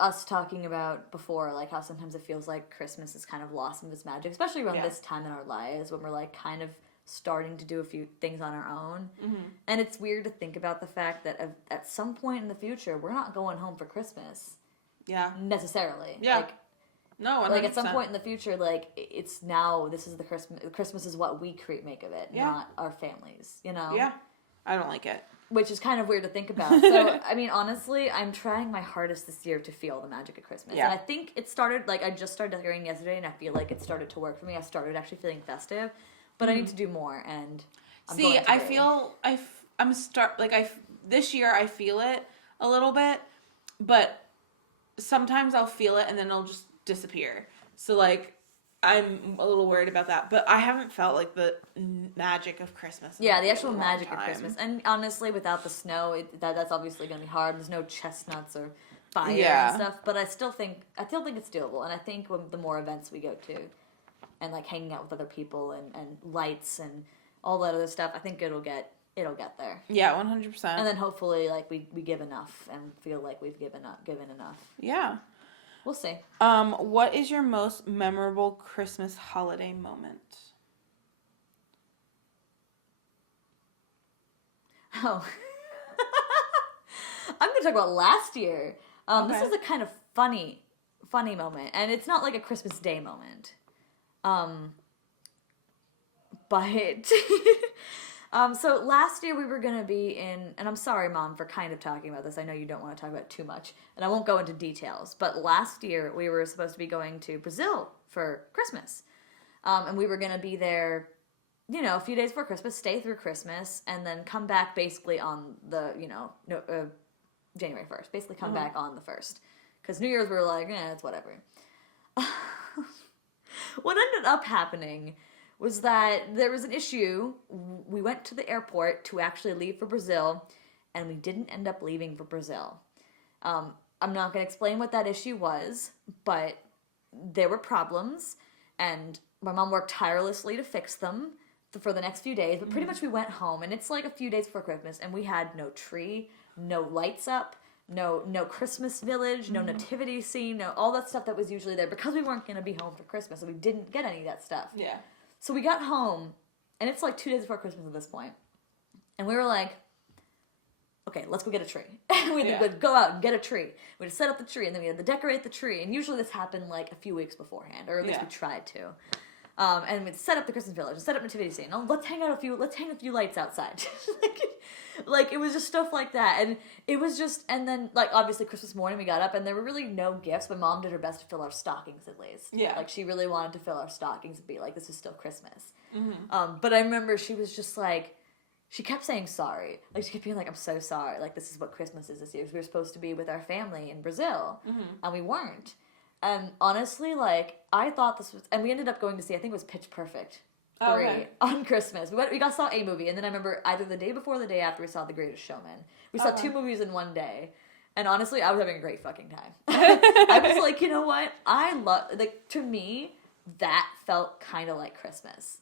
us talking about before, like how sometimes it feels like Christmas is kind of lost in its magic, especially around this time in our lives when we're like kind of starting to do a few things on our own. And it's weird to think about the fact that at some point in the future, we're not going home for Christmas. Yeah. Necessarily. Yeah. Like, no, 100%. Like at some point in the future, like it's now. This is the Christmas. Christmas is what we make of it, not our families. You know. Yeah. I don't like it. Which is kind of weird to think about. So I mean, honestly, I'm trying my hardest this year to feel the magic of Christmas. Yeah. And I think it started. Like I just started decorating yesterday, and I feel like it started to work for me. I started actually feeling festive, but I need to do more. And this year I feel it a little bit, but sometimes I'll feel it and then it'll just disappear. So like I'm a little worried about that, but I haven't felt like the magic of Christmas. Yeah, the actual magic of Christmas. And honestly, without the snow, that's obviously going to be hard. There's no chestnuts or fire and stuff, but I still think it's doable. And I think the more events we go to, and like hanging out with other people and lights and all that other stuff, I think it'll get there. Yeah, 100%. And then hopefully, like we give enough and feel like we've given enough. Yeah. We'll see. What is your most memorable Christmas holiday moment? Oh. I'm going to talk about last year. Okay. This is a kind of funny moment. And it's not like a Christmas Day moment. But... so last year we were going to be in, and I'm sorry, Mom, for kind of talking about this. I know you don't want to talk about it too much, and I won't go into details. But last year we were supposed to be going to Brazil for Christmas. And we were going to be there, a few days before Christmas, stay through Christmas, and then come back basically on the, January 1st. Basically come back on the 1st. Because New Year's we were like, it's whatever. What ended up happening was that there was an issue. We went to the airport to actually leave for Brazil, and we didn't end up leaving for Brazil. I'm not going to explain what that issue was, but there were problems, and my mom worked tirelessly to fix them for the next few days, but pretty much we went home, and it's like a few days before Christmas, and we had no tree, no lights up, no Christmas village, no nativity scene, no all that stuff that was usually there, because we weren't going to be home for Christmas, so we didn't get any of that stuff. Yeah. So we got home, and it's like 2 days before Christmas at this point. And we were like, okay, let's go get a tree. We had to go out and get a tree. We had to set up the tree, and then we had to decorate the tree. And usually this happened like a few weeks beforehand, or at least we tried to. And we'd set up the Christmas village, and set up nativity scene. Oh, let's hang a few lights outside. like it was just stuff like that. And it was just, and then like obviously Christmas morning we got up, and there were really no gifts. My mom did her best to fill our stockings at least. Yeah. Like she really wanted to fill our stockings and be like, this is still Christmas. But I remember she was just like, she kept saying sorry. Like, she kept being like, I'm so sorry. Like, this is what Christmas is this year. We were supposed to be with our family in Brazil, and we weren't. And honestly, like, I thought this was... And we ended up going to see, I think it was Pitch Perfect 3 on Christmas. We saw a movie, and then I remember either the day before or the day after we saw The Greatest Showman. We saw 2 movies in one day. And honestly, I was having a great fucking time. I was like, you know what? Like, to me, that felt kind of like Christmas.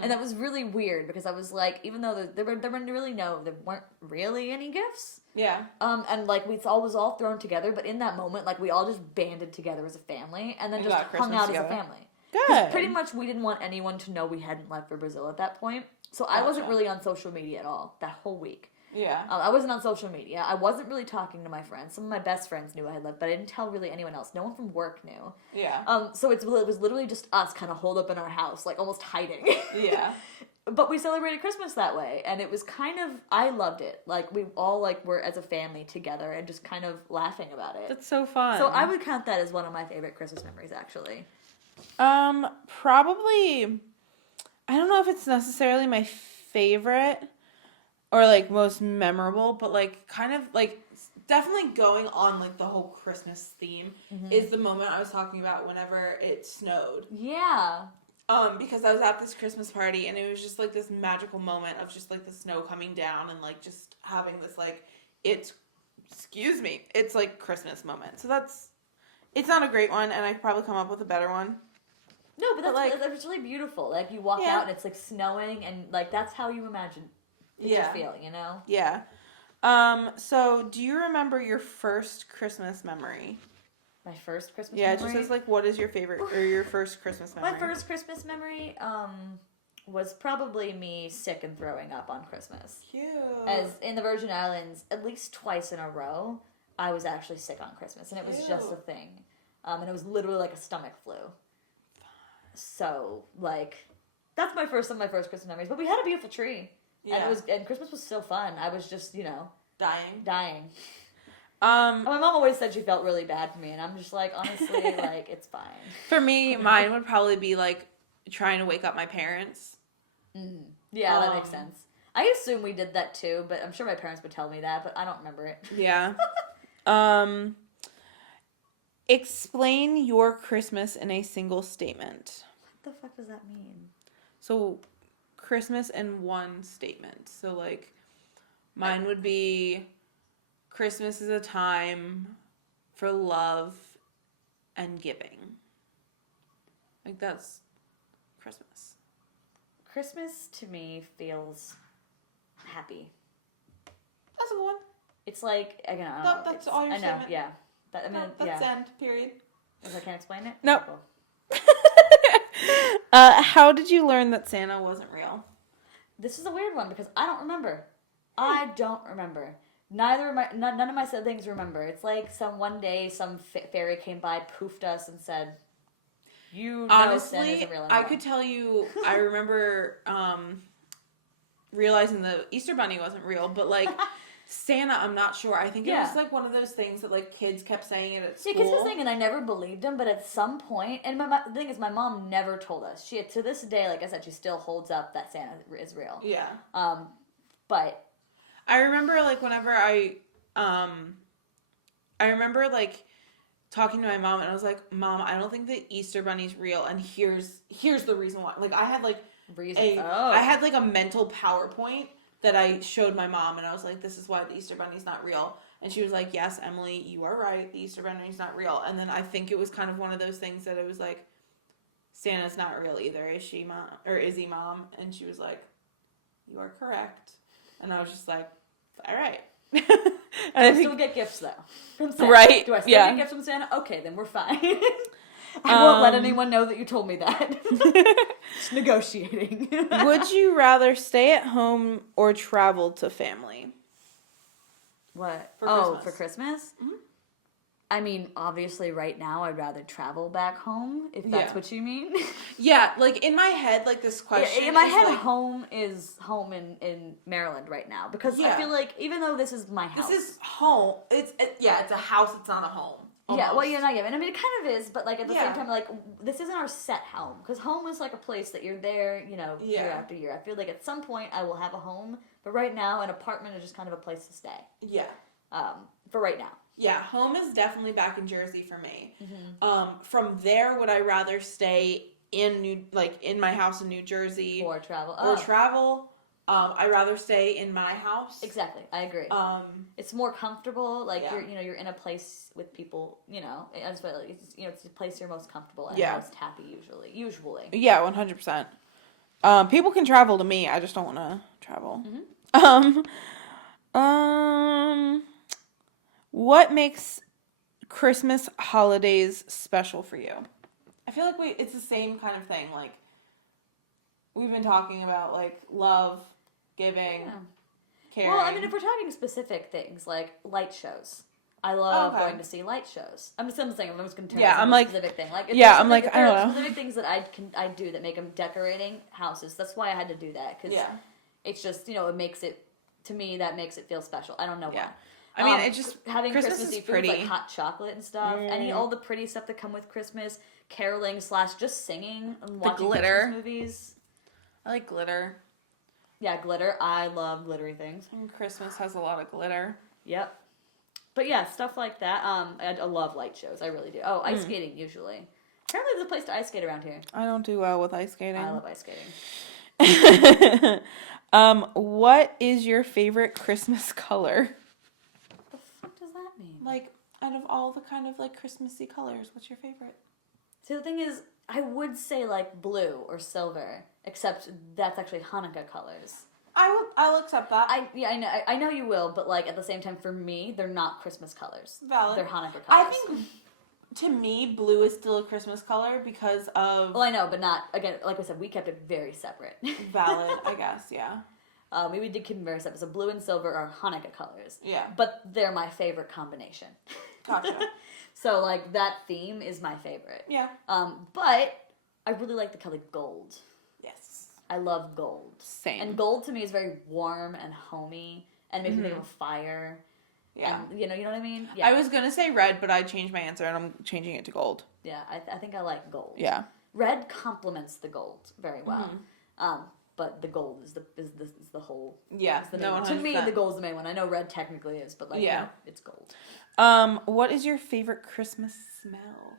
And that was really weird because I was like, even though there weren't really any gifts. Yeah. And like it was all thrown together, but in that moment, like we all just banded together as a family and then just hung out together as a family. Good. Pretty much we didn't want anyone to know we hadn't left for Brazil at that point. So I wasn't really on social media at all that whole week. Yeah. I wasn't on social media. I wasn't really talking to my friends. Some of my best friends knew I had left, but I didn't tell really anyone else. No one from work knew. Yeah. So it was literally just us kind of holed up in our house, like almost hiding. Yeah. But we celebrated Christmas that way, and it was kind of, I loved it. Like, we all, like, were as a family together and just kind of laughing about it. That's so fun. So I would count that as one of my favorite Christmas memories, actually. Probably, I don't know if it's necessarily my favorite or, like, most memorable, but, like, kind of, like, definitely going on, like, the whole Christmas theme is the moment I was talking about whenever it snowed. Yeah. Because I was at this Christmas party, and it was just, like, this magical moment of just, like, the snow coming down and, like, just having this, like, it's, like, Christmas moment. So it's not a great one, and I could probably come up with a better one. No, but that's really beautiful. Like, you walk out and it's, like, snowing, and, like, that's how you imagine it to feel, you know? Yeah. So, do you remember your first Christmas memory? My first Christmas memory? Yeah, it just says, like, what is your favorite, or your first Christmas memory? My first Christmas memory, was probably me sick and throwing up on Christmas. Cute. As in the Virgin Islands, at least twice in a row, I was actually sick on Christmas, and it was just a thing. And it was literally like a stomach flu. So, like, that's some of my first Christmas memories. But we had a beautiful tree. Yeah. And Christmas was so fun. I was just, dying. And my mom always said she felt really bad for me, and I'm just like, honestly, like, it's fine. For me, mine would probably be, like, trying to wake up my parents. Mm-hmm. Yeah, that makes sense. I assume we did that too, but I'm sure my parents would tell me that, but I don't remember it. Yeah. Explain your Christmas in a single statement. What the fuck does that mean? So, Christmas in one statement. So, like, mine would be Christmas is a time for love and giving. Like, that's Christmas. Christmas, to me, feels happy. That's a good one. It's like, again, I don't know. That's all your statement. Yeah. That's end, period. If I can't explain it? Nope. Cool. How did you learn that Santa wasn't real? This is a weird one because I don't remember. I don't remember. None of my siblings remember. It's like one day some fairy came by, poofed us, and said, honestly, Santa isn't real anymore. I could tell you, I remember realizing the Easter Bunny wasn't real, but, like, Santa, I'm not sure. I think it was, like, one of those things that, like, kids kept saying it at school. Yeah, kids kept saying it, and I never believed him, but at some point, and the thing is, my mom never told us. To this day, like I said, she still holds up that Santa is real. Yeah. But I remember, like, whenever I remember, like, talking to my mom, and I was like, Mom, I don't think the Easter Bunny's real, and here's the reason why. Like, I had, like, I had, like, a mental PowerPoint that I showed my mom, and I was like, this is why the Easter Bunny's not real. And she was like, yes, Emily, you are right, the Easter Bunny's not real. And then I think it was kind of one of those things that it was like, Santa's not real either, is he, Mom? Or is he, Mom? And she was like, you are correct. And I was just like, all right. I still get gifts, though, from Santa. Right. Do I still get gifts from Santa? Okay, then we're fine. I won't let anyone know that you told me that. Just negotiating. Would you rather stay at home or travel to family? What? For Christmas. For Christmas? Mm-hmm. I mean, obviously right now I'd rather travel back home, if that's what you mean. Yeah, like in my head, like this question. In my head, like, home is home in Maryland right now. Because I feel like, even though this is my house. This is home. It's a house, it's not a home. Almost. Yeah, well, you're not giving. I mean, it kind of is, but, like, at the same time, like, this isn't our set home. Because home is, like, a place that you're there, year after year. I feel like at some point I will have a home, but right now an apartment is just kind of a place to stay. Yeah. For right now. Yeah, home is definitely back in Jersey for me. Mm-hmm. From there, would I rather stay in my house in New Jersey or travel? I'd rather stay in my house. Exactly, I agree. It's more comfortable. Like you're in a place with people. As well. It's the place you're most comfortable and most happy usually. Yeah, 100%. People can travel to me. I just don't want to travel. Mm-hmm. What makes Christmas holidays special for you? I feel like it's the same kind of thing. Like, we've been talking about, like, love, giving, caring. Well, I mean, if we're talking specific things, like light shows. I love going to see light shows. I'm just saying, I'm just going to turn to a specific thing. Like, I don't know. Specific things that I do that make them decorating houses. That's why I had to do that. Because it's just, it makes it, to me, that makes it feel special. I don't know why. I mean, it's just having Christmas Eve pretty. Food, like hot chocolate and stuff. All the pretty stuff that come with Christmas, caroling / just singing and watching Christmas movies. I like glitter. Yeah, glitter. I love glittery things. And Christmas has a lot of glitter. Yep. But yeah, stuff like that. I love light shows. I really do. Oh, ice skating usually. Apparently, there's a place to ice skate around here. I don't do well with ice skating. I love ice skating. What is your favorite Christmas color? What does that mean? Like, out of all the kind of, like, Christmassy colors, what's your favorite? See, the thing is, I would say like blue or silver, except that's actually Hanukkah colors. I'll accept that. I know you will, but like at the same time, for me, they're not Christmas colors. Valid. They're Hanukkah colors. I think, to me, blue is still a Christmas color because of... Well, I know, but not, again, like I said, we kept it very separate. Valid, I guess, yeah. We did keep them very separate. So blue and silver are Hanukkah colors. Yeah. But they're my favorite combination. Gotcha. So, like, that theme is my favorite. Yeah. But I really like the color gold. Yes. I love gold. Same. And gold to me is very warm and homey and makes me think of fire. Yeah. And, you know what I mean? Yeah. I was going to say red, but I changed my answer and I'm changing it to gold. Yeah, I think I like gold. Yeah. Red complements the gold very well. But the gold is the whole. Yeah. Is the main one. To me, the gold's the main one. I know red technically is, but like, yeah, it's gold. What is your favorite Christmas smell?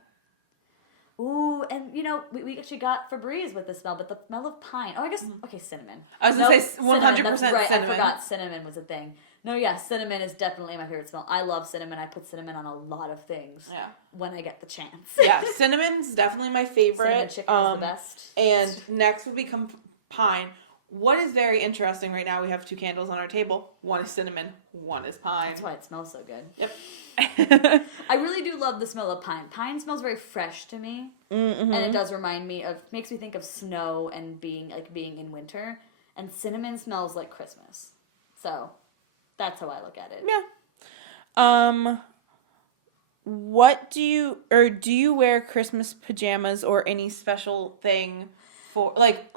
Ooh, and we actually got Febreze with the smell, but the smell of pine. Oh, I guess okay, cinnamon. I was gonna say 100% That's right. cinnamon. I forgot cinnamon was a thing. No, yeah, cinnamon is definitely my favorite smell. I love cinnamon. I put cinnamon on a lot of things. Yeah. When I get the chance. Yeah, cinnamon's definitely my favorite. Cinnamon chicken is the best. And next would become pine. What is very interesting right now, we have 2 candles on our table. One is cinnamon, one is pine. That's why it smells so good. Yep. I really do love the smell of pine. Pine smells very fresh to me. And it does remind me makes me think of snow and being in winter. And cinnamon smells like Christmas. So, that's how I look at it. Yeah. What do you wear Christmas pajamas or any special thing for, like,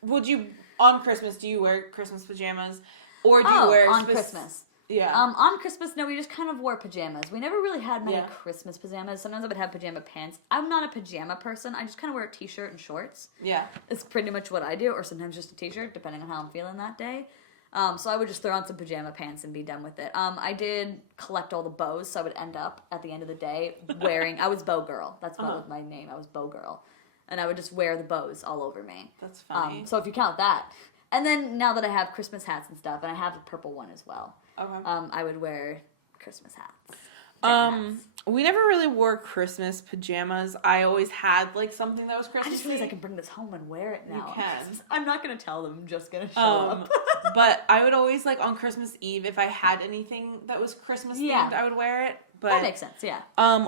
would you... On Christmas, do you wear Christmas pajamas? Or do you wear... on Christmas. Yeah. On Christmas, no, we just kind of wore pajamas. We never really had many Christmas pajamas. Sometimes I would have pajama pants. I'm not a pajama person. I just kind of wear a t-shirt and shorts. Yeah. It's pretty much what I do, or sometimes just a t-shirt, depending on how I'm feeling that day. So I would just throw on some pajama pants and be done with it. I did collect all the bows, so I would end up, at the end of the day, wearing... I was Bow Girl. That's what was my name. I was Bow Girl. And I would just wear the bows all over me. That's funny. So if you count that. And then now that I have Christmas hats and stuff, and I have a purple one as well, I would wear Christmas hats. We never really wore Christmas pajamas. I always had, like, something that was Christmas. I just realized I can bring this home and wear it now. You can. I'm not going to tell them. I'm just going to show up. But I would always, like, on Christmas Eve, if I had anything that was Christmas themed, I would wear it. But, that makes sense, yeah.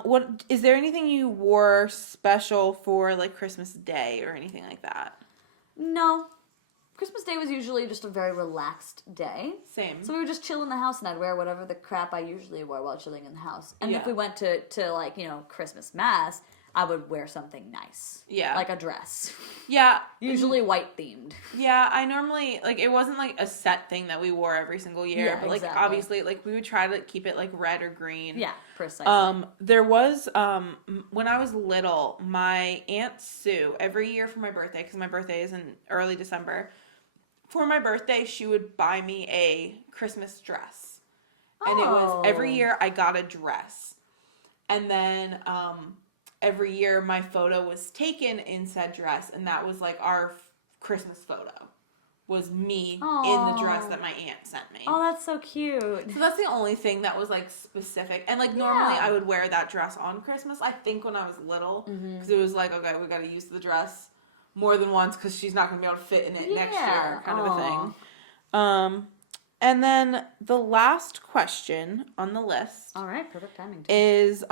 What is there anything you wore special for, like, Christmas Day or anything like that? No. Christmas Day was usually just a very relaxed day. Same. So we would just chill in the house, and I'd wear whatever the crap I usually wear while chilling in the house. And if we went to like, Christmas Mass, I would wear something nice. Yeah. Like a dress. Yeah. Usually white themed. Yeah, I normally, like, it wasn't like a set thing that we wore every single year. Yeah, but, like, obviously, like, we would try to keep it, like, red or green. Yeah, precisely. There was, when I was little, my Aunt Sue, every year for my birthday, because my birthday is in early December, for my birthday, she would buy me a Christmas dress. And it was, every year, I got a dress. And then, every year my photo was taken in said dress, and that was like our Christmas photo was me in the dress that my aunt sent me. Oh, that's so cute. So that's the only thing that was like specific. And like normally I would wear that dress on Christmas, I think, when I was little, because it was like, okay, we got to use the dress more than once because she's not going to be able to fit in it next year, kind of a thing. And then the last question on the list. All right, perfect timing. Is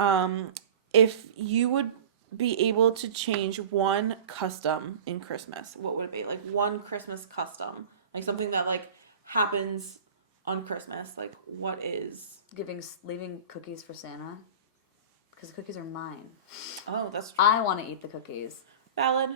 if you would be able to change one custom in Christmas, what would it be? Like one Christmas custom, like something that like happens on Christmas. Like what is leaving cookies for Santa? Because the cookies are mine. Oh, that's true. I want to eat the cookies. Valid.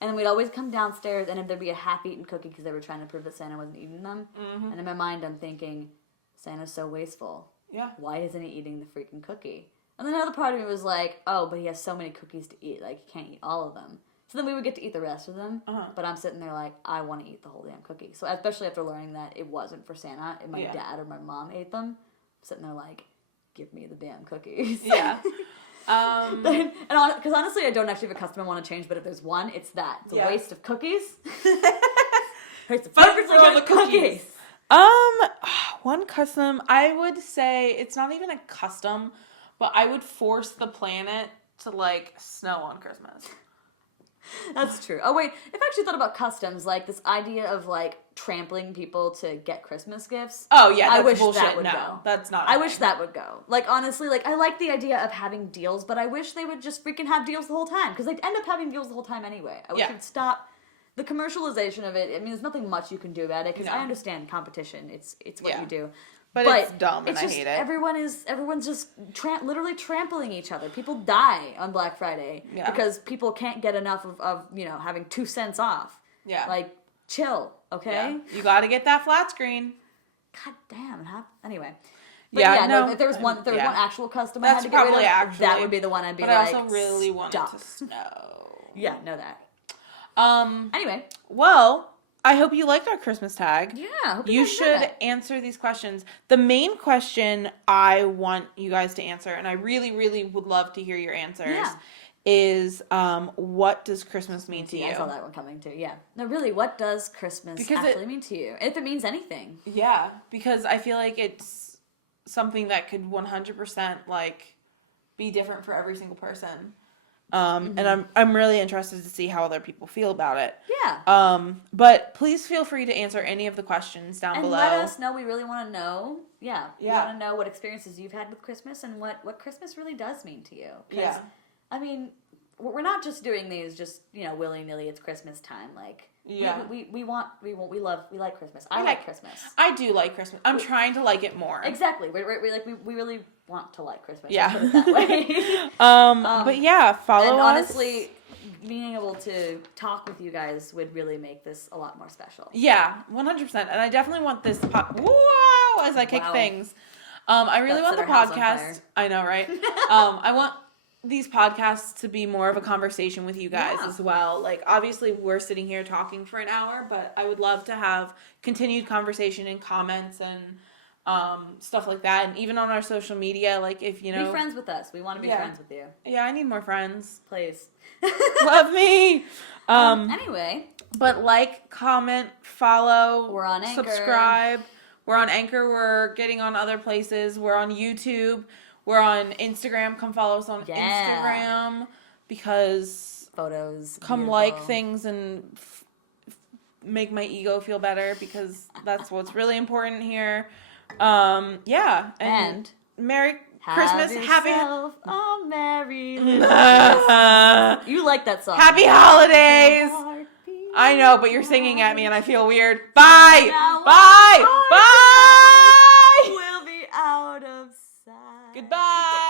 And then we'd always come downstairs, and there'd be a half-eaten cookie because they were trying to prove that Santa wasn't eating them. Mm-hmm. And in my mind, I'm thinking, Santa's so wasteful. Yeah. Why isn't he eating the freaking cookie? And then another part of me was like, oh, but he has so many cookies to eat. Like, he can't eat all of them. So then we would get to eat the rest of them. Uh-huh. But I'm sitting there like, I want to eat the whole damn cookie. So especially after learning that it wasn't for Santa, and my dad or my mom ate them, I'm sitting there like, give me the damn cookies. Yeah. Because honestly, I don't actually have a custom I want to change, but if there's one, it's that. It's a waste of cookies. It's perfectly good cookies. One custom, I would say it's not even a custom, but I would force the planet to like snow on Christmas. That's true. Oh wait, I've actually thought about customs, like this idea of like trampling people to get Christmas gifts. Oh yeah, that's I wish bullshit. that would No, go. that's not. I wish that would go. Like honestly, like I like the idea of having deals, but I wish they would just freaking have deals the whole time because they'd end up having deals the whole time anyway. I wish Yeah. it'd stop the commercialization of it. I mean, there's nothing much you can do about it because No. I understand competition. It's what Yeah. you do. But it's dumb and I hate it. Everyone's just literally trampling each other. People die on Black Friday because people can't get enough of having 2 cents off. Yeah. Like, chill, okay? Yeah. You got to get that flat screen. God damn. Anyway. But no, if there was one actual custom I That's had to get rid of, actually, that would be the one I'd be but like, I also really want it stop. to snow. Yeah, know that. Anyway. Well, I hope you liked our Christmas tag. Yeah, I hope you guys should enjoyed it. answer these questions. The main question I want you guys to answer, and I really, really would love to hear your answers, is what does Christmas mean to you? I saw that one coming too, yeah. No, really, what does Christmas actually mean to you? If it means anything. Yeah, because I feel like it's something that could 100% like be different for every single person. And I'm really interested to see how other people feel about it. Yeah. But please feel free to answer any of the questions down below. And let us know. We really want to know. Yeah. We Yeah. want to know what experiences you've had with Christmas and what Christmas really does mean to you. Yeah. I mean, we're not just doing these just, willy-nilly. It's Christmas time. Like, yeah. we like Christmas. I like Christmas. I do like Christmas. I'm trying to like it more. Exactly. We really want to like Christmas. Yeah. Let's put it that way. But yeah, follow and us. honestly, being able to talk with you guys would really make this a lot more special. Yeah, 100%. And I definitely want this whoa, as I kick things. I really want the podcast. I know, right? I want these podcasts to be more of a conversation with you guys as well. Like, obviously, we're sitting here talking for an hour, but I would love to have continued conversation and comments and stuff like that. And even on our social media, like, if be friends with us. We want to be friends with you. Yeah, I need more friends. Please. Love me. Anyway. But like, comment, follow. We're on Anchor. Subscribe. We're on Anchor. We're getting on other places. We're on YouTube. We're on Instagram. Come follow us on Instagram because photos. Come beautiful. like things and make my ego feel better because that's what's really important here. Yeah. And Merry Christmas. Happy a merry Christmas. You like that song. Happy holidays. I know, but you're singing at me and I feel weird. Bye. Bye. Bye. We'll be out of sight. Goodbye.